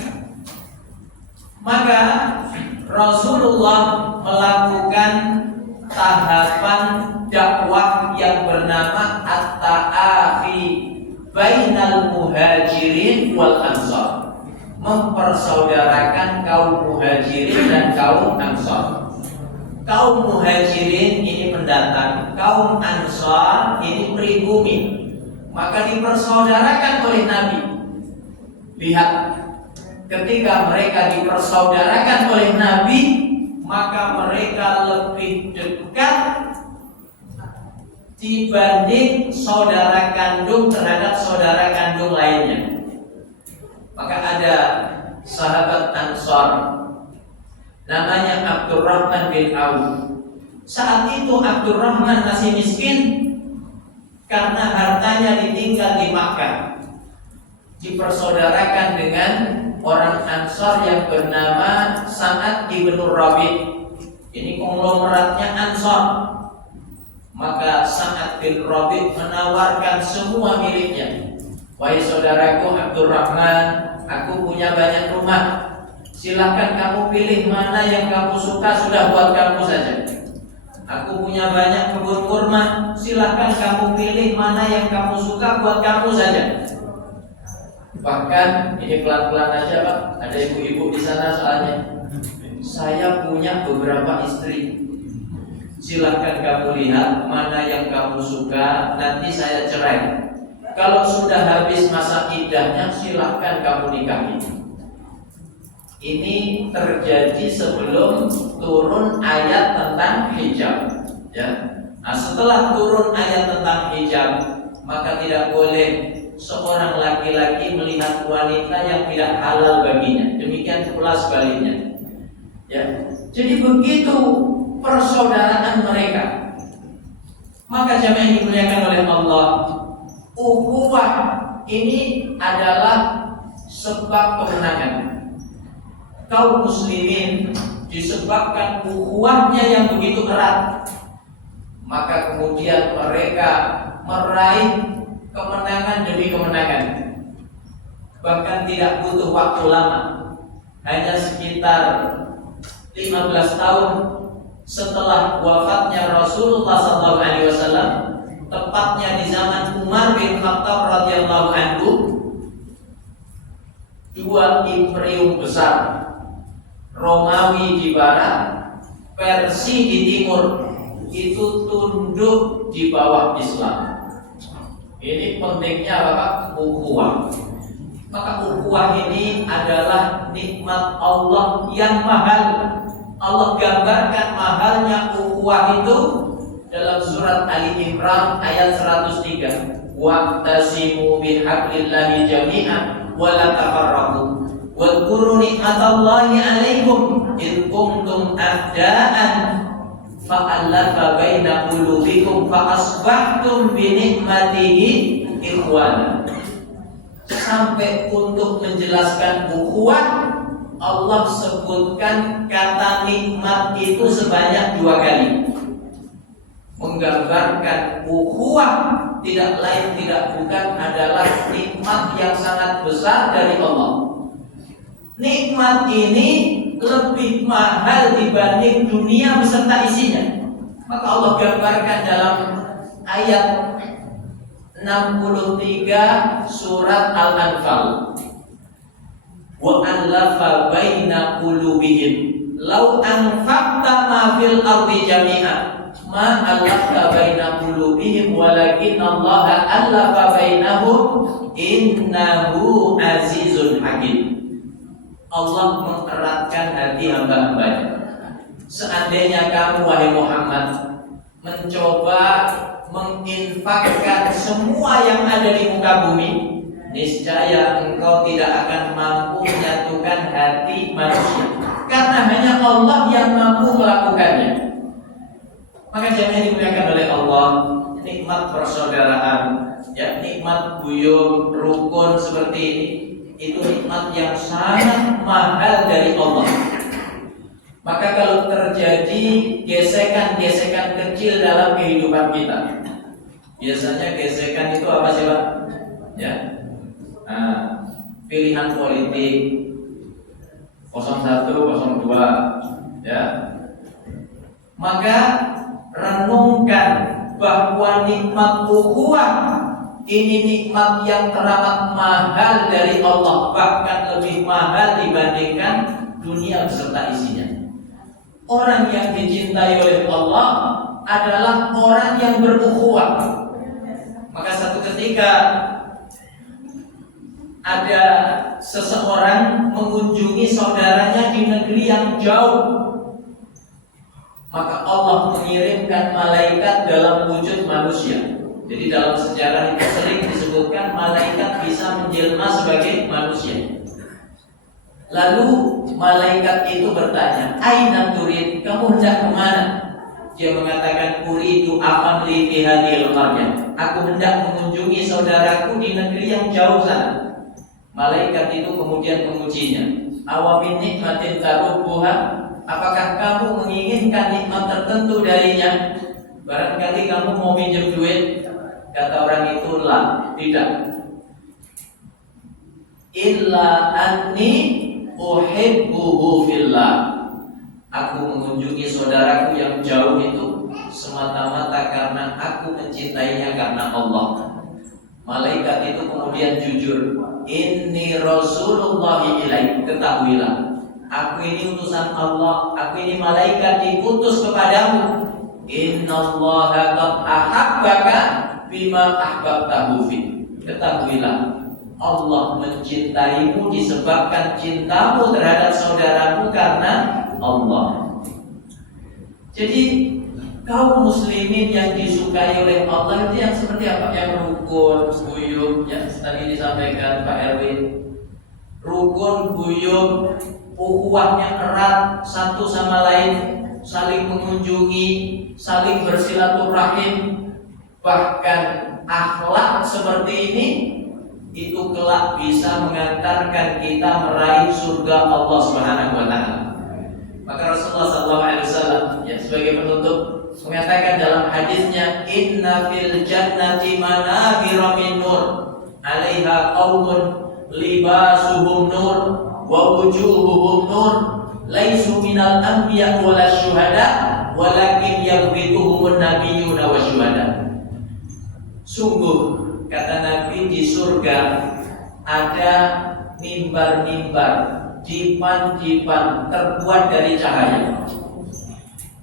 maka Rasulullah melakukan tahapan dakwah yang bernama at-ta'afi bainal muhajirin wal ansar, mempersaudarakan kaum muhajirin dan kaum ansar. Kaum muhajirin ini pendatang, kaum ansar ini pribumi. maka dipersaudarakan oleh Nabi. Lihat, ketika mereka dipersaudarakan oleh Nabi, maka mereka lebih dekat dibanding saudara kandung terhadap saudara kandung lainnya. Maka ada sahabat Ansor namanya Abdurrahman bin Auf. Saat itu Abdurrahman masih miskin karena hartanya ditinggal di Makkah. Dipersaudarakan dengan orang Ansor yang bernama Sa'ad ibn Rabi'. Ini konglomeratnya Ansor. Maka Sa'ad bin Rabi' menawarkan semua miliknya. Wahai saudaraku Abdurrahman, aku punya banyak rumah. Silakan kamu pilih mana yang kamu suka, sudah buat kamu saja. Aku punya banyak kebun kurma. Silakan kamu pilih mana yang kamu suka, buat kamu saja. Bahkan ini pelan-pelan aja Pak, ada ibu-ibu di sana soalnya. Saya punya beberapa istri. Silakan kamu lihat mana yang kamu suka, nanti saya cerai. Kalau sudah habis masa iddahnya, silakan kamu nikahi. Ini terjadi sebelum turun ayat tentang hijab. Ya. Nah, setelah turun ayat tentang hijab, maka tidak boleh seorang laki-laki melihat wanita yang tidak halal baginya. Demikian pula sebaliknya. Ya. Jadi begitu persaudaraan mereka. Maka jamaah yang dimuliakan oleh Allah, ukhuwah ini adalah sebab kemenangan kaum muslimin. Disebabkan ukhuwahnya yang begitu erat, maka kemudian mereka meraih kemenangan demi kemenangan. Bahkan tidak butuh waktu lama, hanya sekitar 15 tahun setelah wafatnya Rasulullah SAW, tepatnya di zaman Umar bin Khattab radhiyallahu anhu, dua imperium besar, Romawi di barat, Persia di timur, itu tunduk di bawah Islam. Ini pentingnya apa? Ukhuwah. Maka ukhuwah ini adalah nikmat Allah yang mahal. Allah gambarkan mahalnya ukhuwah itu dalam surat Ali Imran ayat 103. Wa'tasimu bihablillahi jami'an wa la tafarraqu. Wadhkuru nikmatallahi 'alaikum id kuntum a'da'an fa'alafa baina qulubikum fa asbahtum bi ni'matihi ikhwana. Sampai untuk menjelaskan ukhuwah, Allah sebutkan kata nikmat itu sebanyak 2 kali, menggambarkan ukhuwah tidak lain tidak bukan adalah nikmat yang sangat besar dari Allah. Nikmat ini lebih mahal dibanding dunia beserta isinya. Maka Allah gambarkan dalam ayat 63 surat Al-Anfal. Wa allafa baina qulubihim law anfaqta ma fil ardi jami'an ma allafta baina qulubihim walakin Allah allafa bainahum innahu azizun hakim. Allah mengeratkan hati hamba-hambanya. Seandainya kamu wahai Muhammad mencoba menginfakkan semua yang ada di muka bumi, niscaya engkau tidak akan mampu menyatukan hati manusia, karena hanya Allah yang mampu melakukannya. Maka jangan dimuliakan oleh Allah, nikmat persaudaraan, ya, nikmat buyut rukun seperti ini, itu nikmat yang sangat mahal dari Allah. Maka kalau terjadi gesekan-gesekan kecil dalam kehidupan kita, biasanya gesekan itu apa sih Pak? Ya, pilihan politik 01, 02, ya. Maka renungkan bahwa nikmat ukhuwah ini nikmat yang teramat mahal dari Allah, bahkan lebih mahal dibandingkan dunia beserta isinya. Orang yang dicintai oleh Allah adalah orang yang berukhuwah. Maka satu ketika ketika ada seseorang mengunjungi saudaranya di negeri yang jauh, maka Allah mengirimkan malaikat dalam wujud manusia. Jadi dalam sejarah itu sering disebutkan malaikat bisa menjelma sebagai manusia. Lalu malaikat itu bertanya, "Aina turid? Kamu hendak kemana?" Dia mengatakan, "Uridu aman li fi hadhil qaryah." Aku hendak mengunjungi saudaraku di negeri yang jauh sana. Malaikat itu kemudian mengujinya. "Awa min nikmatin tarubbuha?" Apakah kamu menginginkan nikmat tertentu darinya? Barangkali kamu mau pinjam duit. Kata orang itu, "La, tidak. Illa anni uhibbuhu fillah." Aku mengunjungi saudaraku yang jauh itu semata-mata karena aku mencintainya karena Allah. Malaikat itu kemudian jujur, "Inni Rasulullahi ilaik." Ketahuilah, aku ini utusan Allah, aku ini malaikat diutus kepadamu. Innallaha qad ahabbaka bima ahbabtahu fi. Ketahuilah, Allah mencintaimu disebabkan cintamu terhadap saudaramu karena Allah. Jadi kaum muslimin yang disukai oleh Allah itu yang seperti apa? Yang rukun, guyub, yang tadi disampaikan Pak Erwin. Rukun, guyub, ukhuwahnya erat satu sama lain, saling mengunjungi, saling bersilaturahim. Bahkan akhlak seperti ini itu kelak bisa mengantarkan kita meraih surga Allah Subhanahu wa taala. Maka Rasulullah SAW ya, sebagai penutup mengatakan dalam hadisnya, "Inna fil jannati manabira min nur 'alaiha qaumun libasuhum nur wa wujuhuhum nur laisu minal anbiya wala syuhada walakin yaghbituhumun nabiyyuna wa syuhada." Sungguh, kata Nabi, di surga ada mimbar-mimbar, dipan-dipan terbuat dari cahaya.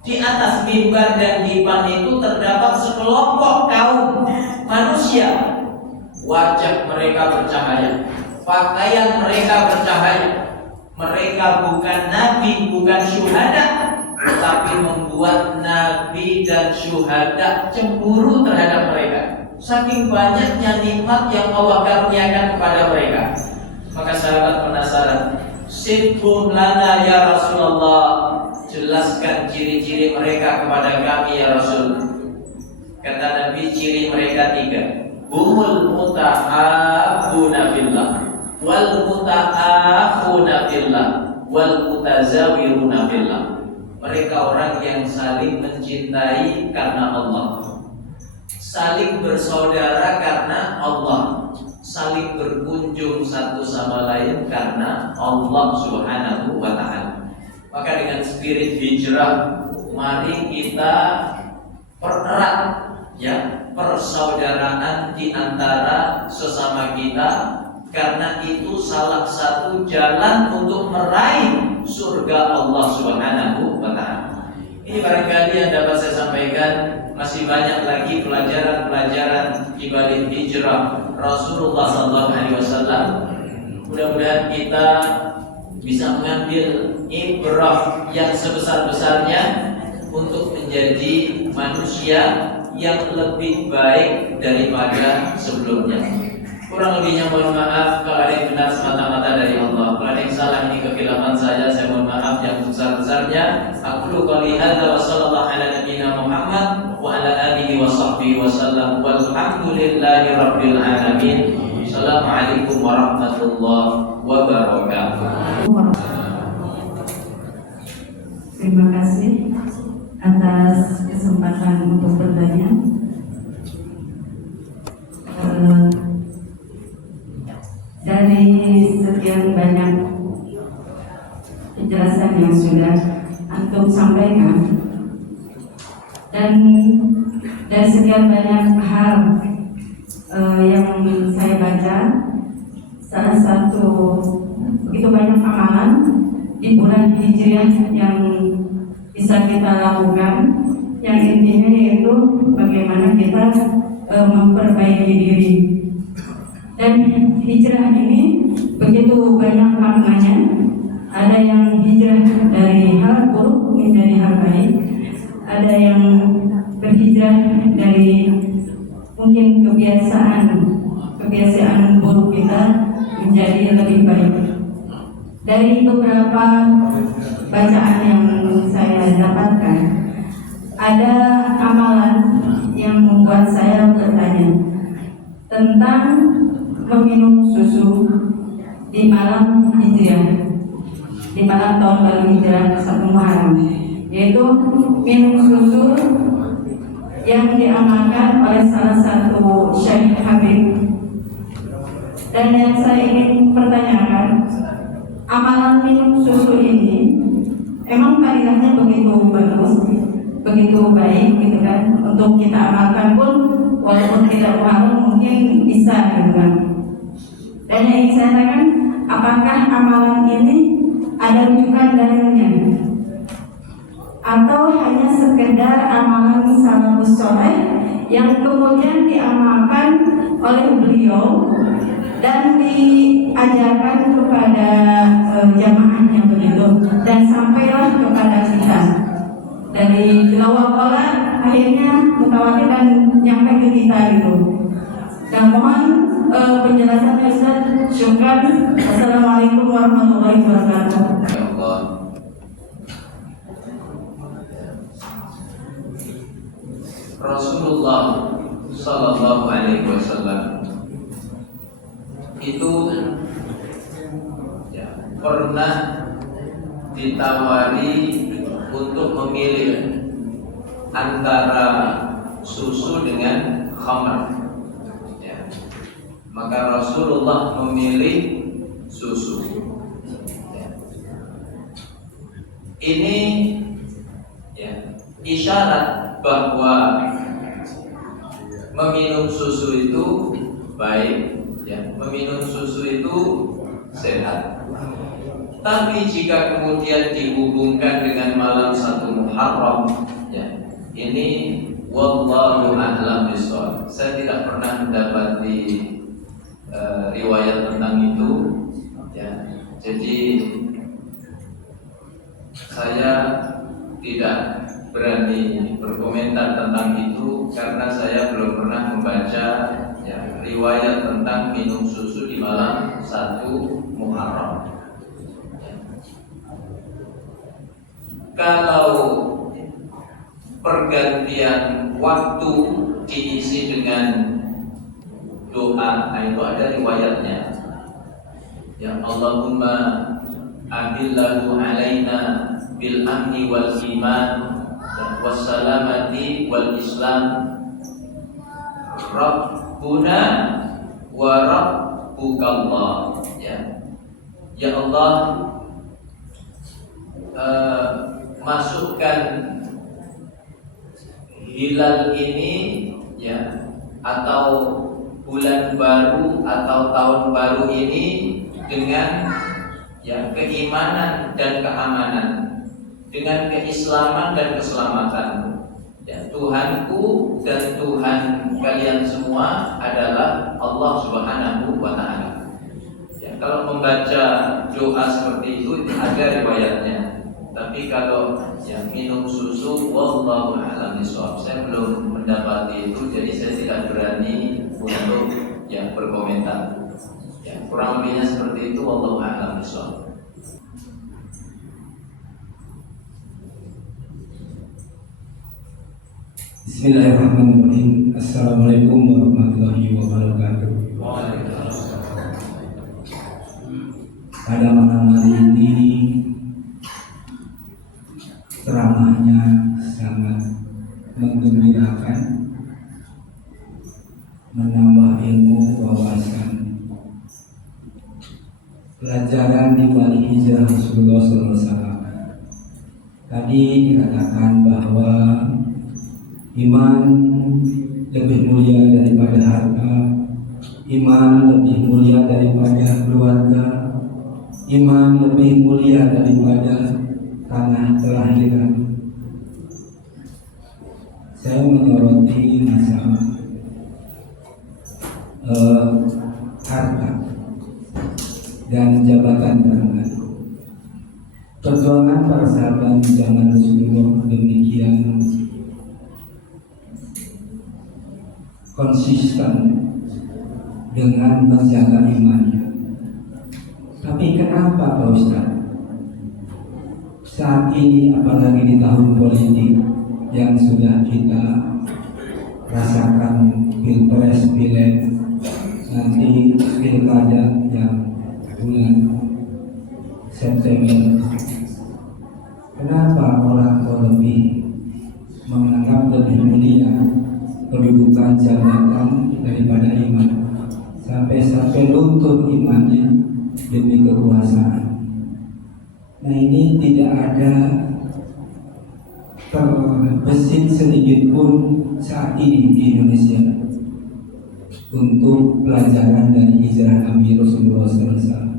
Di atas mimbar dan dipan itu terdapat sekelompok kaum manusia. Wajah mereka bercahaya, pakaian mereka bercahaya. Mereka bukan nabi, bukan syuhada, tetapi membuat nabi dan syuhada cemburu terhadap mereka. Saking banyaknya nikmat yang Allah karuniakan kepada mereka. Maka sahabat penasaran, "Sifhum lana ya Rasulullah." Jelaskan ciri-ciri mereka kepada kami ya Rasul. Kata Nabi, ciri mereka 3. Humul mutahabbuna fillah, wal mutaakhuna fillah, wal mutazawiruna fillah. Mereka orang yang saling mencintai karena Allah, saling bersaudara karena Allah, saling berkunjung satu sama lain karena Allah Subhanahu wa ta'ala. Maka dengan spirit hijrah, mari kita pererat ya persaudaraan di antara sesama kita, karena itu salah satu jalan untuk meraih surga Allah Subhanahu wa ta'ala. Ini barangkali yang dapat saya sampaikan. Masih banyak lagi pelajaran-pelajaran di balik hijrah Rasulullah SAW. Mudah-mudahan kita bisa mengambil ibrah yang sebesar-besarnya untuk menjadi manusia yang lebih baik daripada sebelumnya. Kurang lebihnya mohon maaf kalau ada yang benar semata-mata dari Allah. Kalau ada yang salah, ini kekhilafan saya mohon maaf yang besar-besarnya. Aku qouli hadza wa sallallahu ala nabiyyina Muhammad wa ala alihi wa sahbihi wa sallam walhamdulillahi rabbil alamin. Assalamualaikum warahmatullahi wabarakatuh. Terima kasih atas kesempatan untuk bertanya. Dari sekian banyak penjelasan yang sudah antum sampaikan dan dari sekian banyak hal yang saya baca, salah satu begitu banyak amalan di bulan Hijriah yang bisa kita lakukan, yang intinya yaitu bagaimana kita memperbaiki diri. Dan hijrah ini begitu banyak maknanya. Ada yang hijrah dari hal buruk menjadi hal baik, ada yang berhijrah dari mungkin kebiasaan buruk kita menjadi lebih baik. Dari beberapa bacaan yang saya dapatkan, ada amalan yang membuat saya bertanya tentang meminum susu di malam hijriah, di malam tahun baru hijrah 1 Muharram, yaitu minum susu yang diamalkan oleh salah satu Syekh Habib. Dan yang saya ingin pertanyakan, amalan minum susu ini emang fadilahnya begitu bagus, begitu baik gitu kan, untuk kita amalkan pun walaupun tidak Muharram mungkin bisa gitu kan. Dan yang ingin saya tanyakan, apakah amalan ini ada rujukan dalilnya atau hanya sekedar amalan salafus soleh yang kemudian diamalkan oleh beliau dan diajarkan kepada jamaahnya begitu, dan sampailah kepada kita dari tilawah akhirnya mutawatir dan nyampe ke kita gitu. Dan mohon penjelasan Ustaz. Syukran. Assalamualaikum warahmatullahi wabarakatuh. Ya Allah. Rasulullah Sallallahu Alaihi Wasallam itu ya, pernah ditawari untuk memilih antara susu dengan khamr. Ya. Maka Rasulullah memilih susu. Ya. Ini ya, isyarat bahwa meminum susu itu baik, ya, meminum susu itu sehat. Tapi jika kemudian dihubungkan dengan malam 1 Muharram, ya, ini wallahu a'lam bishawab. Saya tidak pernah mendapati riwayat tentang itu, ya. Jadi saya tidak berani berkomentar tentang itu karena saya belum pernah membaca ya, riwayat tentang minum susu di malam 1 Muharram. Kalau pergantian waktu diisi dengan doa, itu ada riwayatnya. Ya Allahumma abillahu alaina bil amni wal iman wassalamati wal islam Rabbuna wa Rabbukallah. Ya Allah, masukkan hilal ini ya, atau bulan baru atau tahun baru ini dengan ya keimanan dan keamanan, dengan keislaman dan keselamatan. Ya, Tuhanku dan Tuhan kalian semua adalah Allah Subhanahu wa Ta'ala. Ya, kalau membaca doa seperti itu ada riwayatnya. Tapi kalau ya, minum susu, wallahu a'lam bishawab, saya belum mendapati itu, jadi saya tidak berani untuk ya berkomentar. Ya, kurang lebihnya seperti itu, wallahu a'lam bishawab. Bismillahirrahmanirrahim. Assalamualaikum warahmatullahi wabarakatuh. Pada malam hari ini ceramahnya sangat menggembirakan, menambah ilmu wawasan, pelajaran di balik hijrah Rasulullah SAW. Tadi dikatakan bahwa iman lebih mulia daripada harta, iman lebih mulia daripada keluarga, iman lebih mulia daripada tanah kelahiran. Saya menyoroti masalah zaman Rasulullah demikian konsisten dengan menjaga imannya. Tapi kenapa Pak Ustaz? Saat ini apalagi di tahun politik yang sudah kita rasakan, pilpres, pileg, nanti pilkada yang bulan September, kenapa orang lebih menganggap lebih mulia kedudukan jabatan daripada iman, sampai luntur imannya demi kekuasaan? Nah, ini tidak ada terbesit sedikit pun saat ini di Indonesia untuk pelajaran dari hijrah Nabi Rasulullah SAW.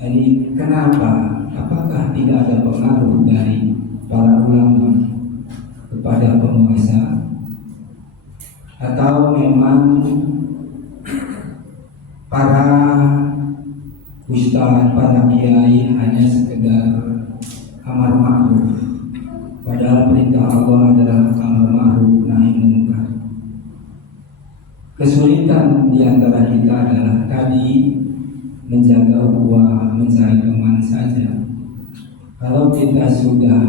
Jadi kenapa? Apakah tidak ada pengaruh dari para ulama kepada penguasa, atau memang para ustaz, para kiai hanya sekedar amar ma'ruf, padahal perintah Allah adalah amar ma'ruf nahi munkar? Kesulitan di antara kita adalah tadi menjaga ukhuwah, mencari teman saja. Kalau kita sudah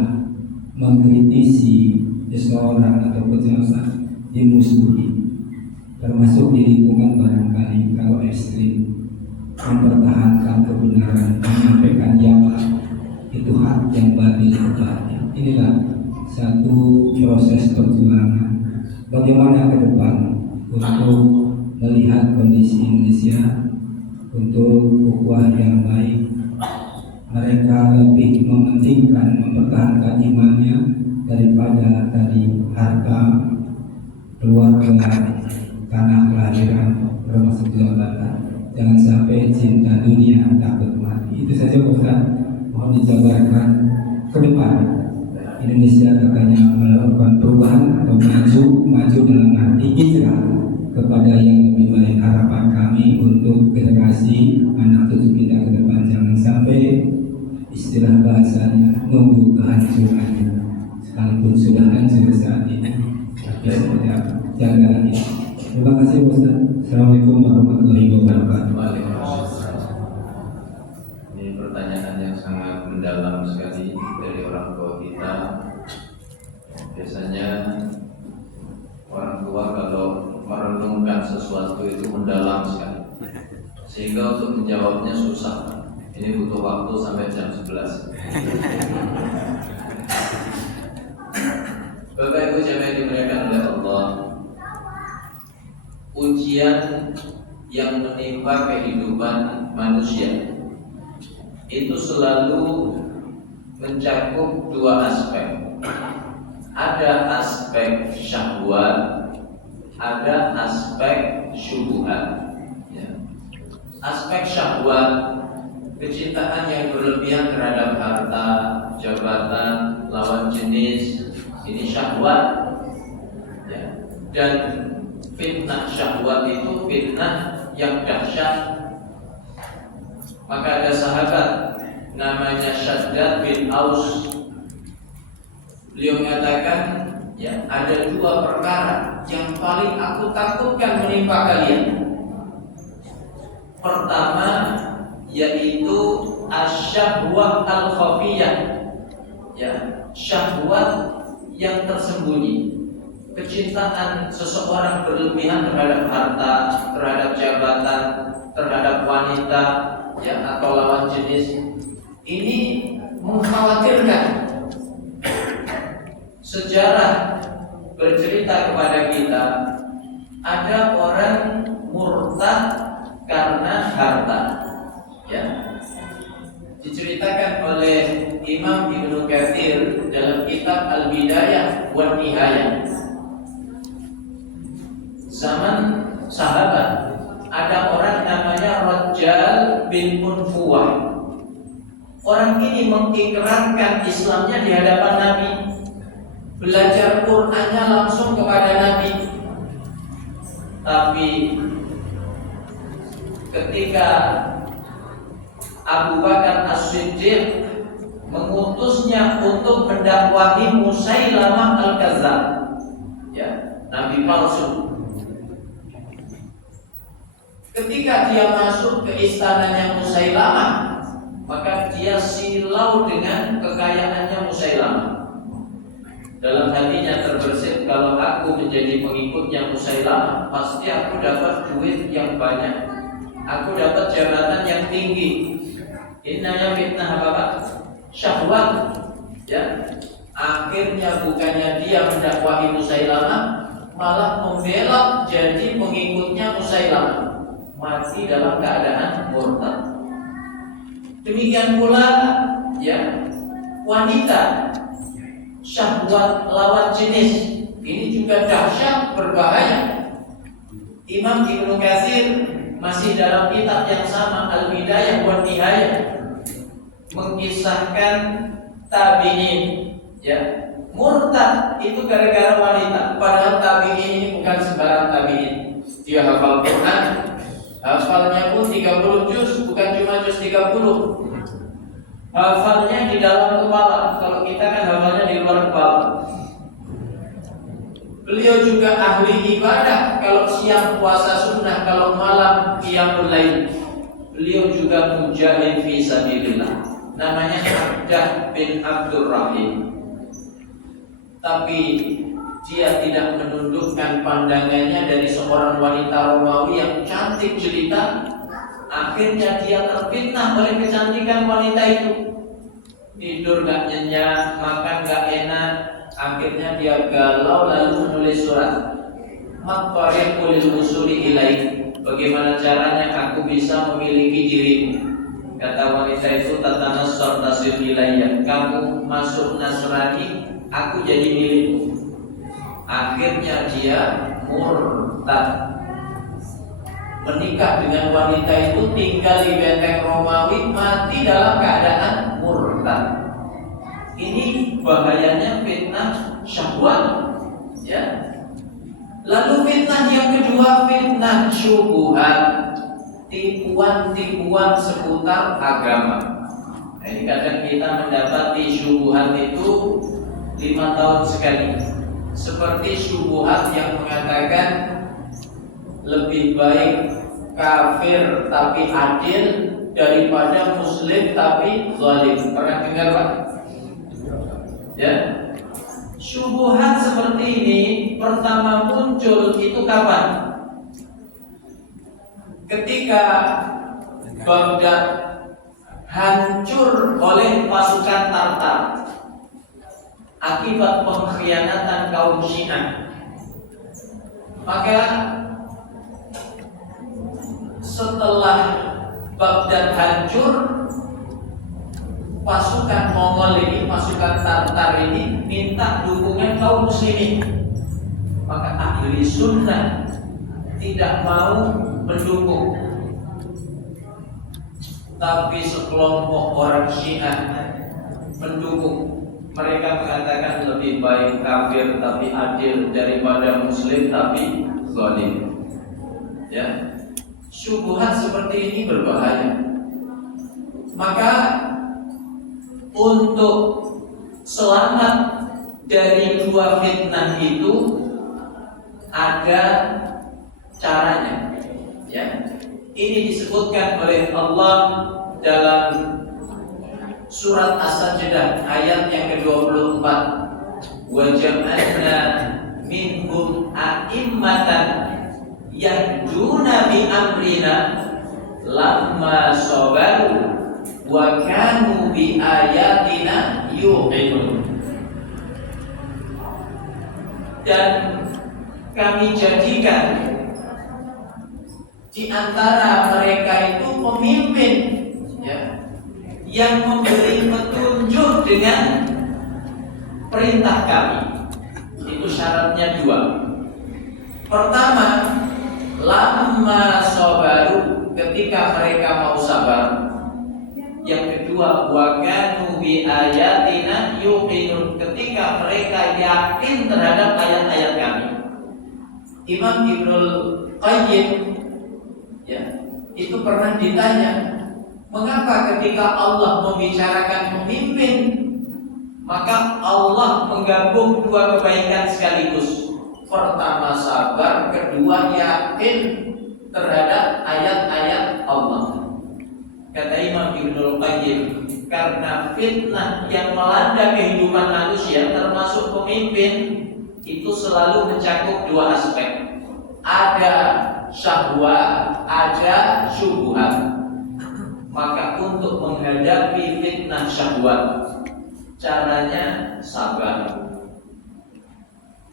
mengkritisi seseorang atau pejabat, dimusuhi, termasuk di lingkungan barangkali kalau ekstrim, mempertahankan kebenaran, menyampaikan yang itu hak yang batil kepadanya. Inilah satu proses perjuangan bagaimana ke depan untuk melihat kondisi Indonesia untuk ukhuwah yang baik. Mereka lebih mementingkan mempertahankan imannya daripada tadi harta, keluarga, tanah kelahiran, termasuk jabatan. Jangan sampai cinta dunia takut mati. Itu saja Ustaz, mohon dijabarkan ke depan. Indonesia katanya melakukan perubahan atau maju dalam arti hijrah kepada yang lebih baik. Harapan kami untuk generasi anak cucu kita ke depan, jangan sampai istilah bahasanya nunggu kehancurannya, sekalipun sudah hancur saat ini, tapi tidak jaga lagi. Terima kasih Ustaz. Assalamualaikum warahmatullahi wabarakatuh. Ini pertanyaan yang sangat mendalam sekali dari orang tua kita. Biasanya orang tua kalau merenungkan sesuatu itu mendalam sekali, sehingga untuk menjawabnya susah. Ini butuh waktu sampai jam 11. Bapak Ibu jamaah dimuliakan oleh Allah, ujian yang menimpa kehidupan manusia itu selalu mencakup dua aspek. Ada aspek syahwat, ada aspek syubhat. Ya. Aspek syahwat, kecintaan yang berlebihan terhadap harta, jabatan, lawan jenis, ini syahwat. Ya. Dan fitnah syahwat itu fitnah yang dahsyat. Maka ada sahabat namanya Syaddad bin Aus. Beliau mengatakan, ya, ada dua perkara yang paling aku takutkan menimpa kalian. Pertama yaitu asyahwat al-khafiyah, ya, syahwat yang tersembunyi. Kecintaan seseorang berlebihan terhadap harta, terhadap jabatan, terhadap wanita, ya, atau lawan jenis. Ini mengkhawatirkan. Sejarah bercerita kepada kita, ada orang murtad karena harta. Ya, diceritakan oleh Imam Ibnu Katsir dalam kitab Al-Bidayah wa Nihayah. Zaman sahabat ada orang namanya Rajal bin Munfuwah. Orang ini mengikrarkan Islamnya di hadapan Nabi, belajar Qur'annya langsung kepada Nabi. Tapi ketika Abu Bakar As-Siddiq mengutusnya untuk mendakwahi Musailamah al-Kadzdzab, ya, nabi palsu. Ketika dia masuk ke istananya Musailamah, maka dia silau dengan kekayaannya Musailamah. Dalam hatinya terbersit, kalau aku menjadi pengikutnya Musailamah, pasti aku dapat duit yang banyak, aku dapat jabatan yang tinggi. Ini namanya fitnah apa Pak? Syahwat, ya. Akhirnya bukannya dia mendakwahi Musailamah, malah membelot jadi pengikutnya Musailamah, mati dalam keadaan murtad. Demikian pula, ya, wanita, syahwat lawan jenis ini juga dahsyat, berbahaya. Imam Ibnu Katsir masih dalam kitab yang sama, Al-Bidayah wan Nihayah, mengisahkan tabi'in, ya, murtad itu gara-gara wanita. Padahal tabi'in ini bukan sembarang tabi'in. Dia hafal Quran, hafalnya pun 30 juz, bukan cuma juz 30. Hafalnya di dalam kepala. Kalau kita kan hafalnya di luar kepala. Beliau juga ahli ibadah. Kalau siang puasa sunnah, kalau malam qiyamul lail. Beliau juga mujahid fi sabilillah. Namanya Abdah bin Abdurrahim. Tapi dia tidak menundukkan pandangannya dari seorang wanita Romawi yang cantik jelita. Akhirnya dia terfitnah oleh kecantikan wanita itu. Tidur gak nyenyak, makan gak enak. Akhirnya dia galau lalu menulis surat. Mattariqul wusuli ilaik. Bagaimana caranya aku bisa memiliki dirimu? Kata wanita itu, tatanassar tasir ilayya. Kamu masuk Nasrani, aku jadi milikmu. Akhirnya dia murtad, menikah dengan wanita itu, tinggal di benteng Romawi, mati dalam keadaan murtad. Ini bahayanya fitnah syahwat, ya. Lalu fitnah yang kedua, fitnah syubhat, tipuan-tipuan seputar agama. Nah, ini kadang kita mendapati syubhat itu 5 tahun sekali. Seperti syubhat yang mengatakan lebih baik kafir tapi adil daripada muslim tapi zalim. Pernah dengar Pak? Ya. Syubhat seperti ini pertama muncul itu kapan? Ketika Baghdad hancur oleh pasukan Tartar akibat pengkhianatan kaum Syiah. Maka setelah Baghdad hancur, pasukan Mongol ini, pasukan Tartar ini minta dukungan kaum muslimin. Maka ahli sunnah tidak mau mendukung, tapi sekelompok orang Syiah mendukung. Mereka mengatakan lebih baik kafir tapi adil daripada muslim tapi zalim. Ya, syubhat seperti ini berbahaya. Maka untuk selamat dari dua fitnah itu ada caranya. Ya, ini disebutkan oleh Allah dalam surat As-Sajdah ayat yang ke-24. Wa ja'alna minhum a'immatan yahduna bi amrina lamma sabaru wa kanu bi ayatina yuqinun. Dan kami jadikan di antara mereka itu pemimpin, ya, yang memberi petunjuk dengan perintah kami. Itu syaratnya dua. Pertama, lamma sabaru, ketika mereka mau sabar. Yang kedua, wa kanu bi ayatina yuqinun, ketika mereka yakin terhadap ayat-ayat kami. Imam Ibnul Qayyim, ya, itu pernah ditanya, Mengapa ketika Allah membicarakan pemimpin, maka Allah menggabung dua kebaikan sekaligus? Pertama sabar, kedua yakin terhadap ayat-ayat Allah. Kata Imam Ibnul Qayyim, karena fitnah yang melanda kehidupan manusia termasuk pemimpin itu selalu mencakup dua aspek. Ada syahwat, ada syubhat. Maka untuk menghadapi fitnah syahwat, caranya sabar.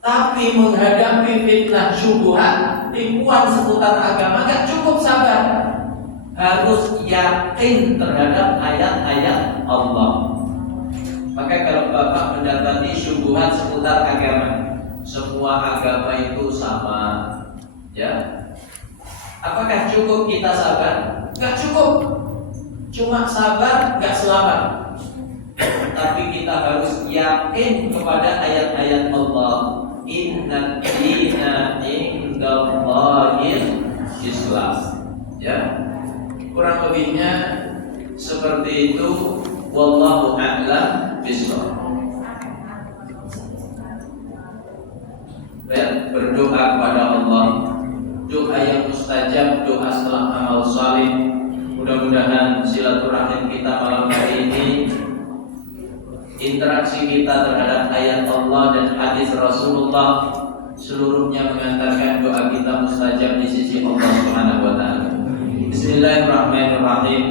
Tapi menghadapi fitnah syubhat, tipuan seputar agama, gak cukup sabar. Harus yakin terhadap ayat-ayat Allah. Maka kalau Bapak mendapati syubhat seputar agama, semua agama itu sama, ya. Apakah cukup kita sabar? Gak cukup. Cuma sabar gak selamat. Tapi kita harus yakin kepada ayat-ayat Allah. Inna dina indallahil Islam. Ya, kurang lebihnya seperti itu. Wallahu a'lam bishawab. Berdoa kepada Allah, doa yang mustajab, doa setelah amal saleh. Mudah-mudahan silaturahim kita malam hari ini, interaksi kita terhadap ayat Allah dan hadis Rasulullah, seluruhnya mengantarkan doa kita mustajab di sisi Allah Subhanahu wa taala. Bismillahirrahmanirrahim.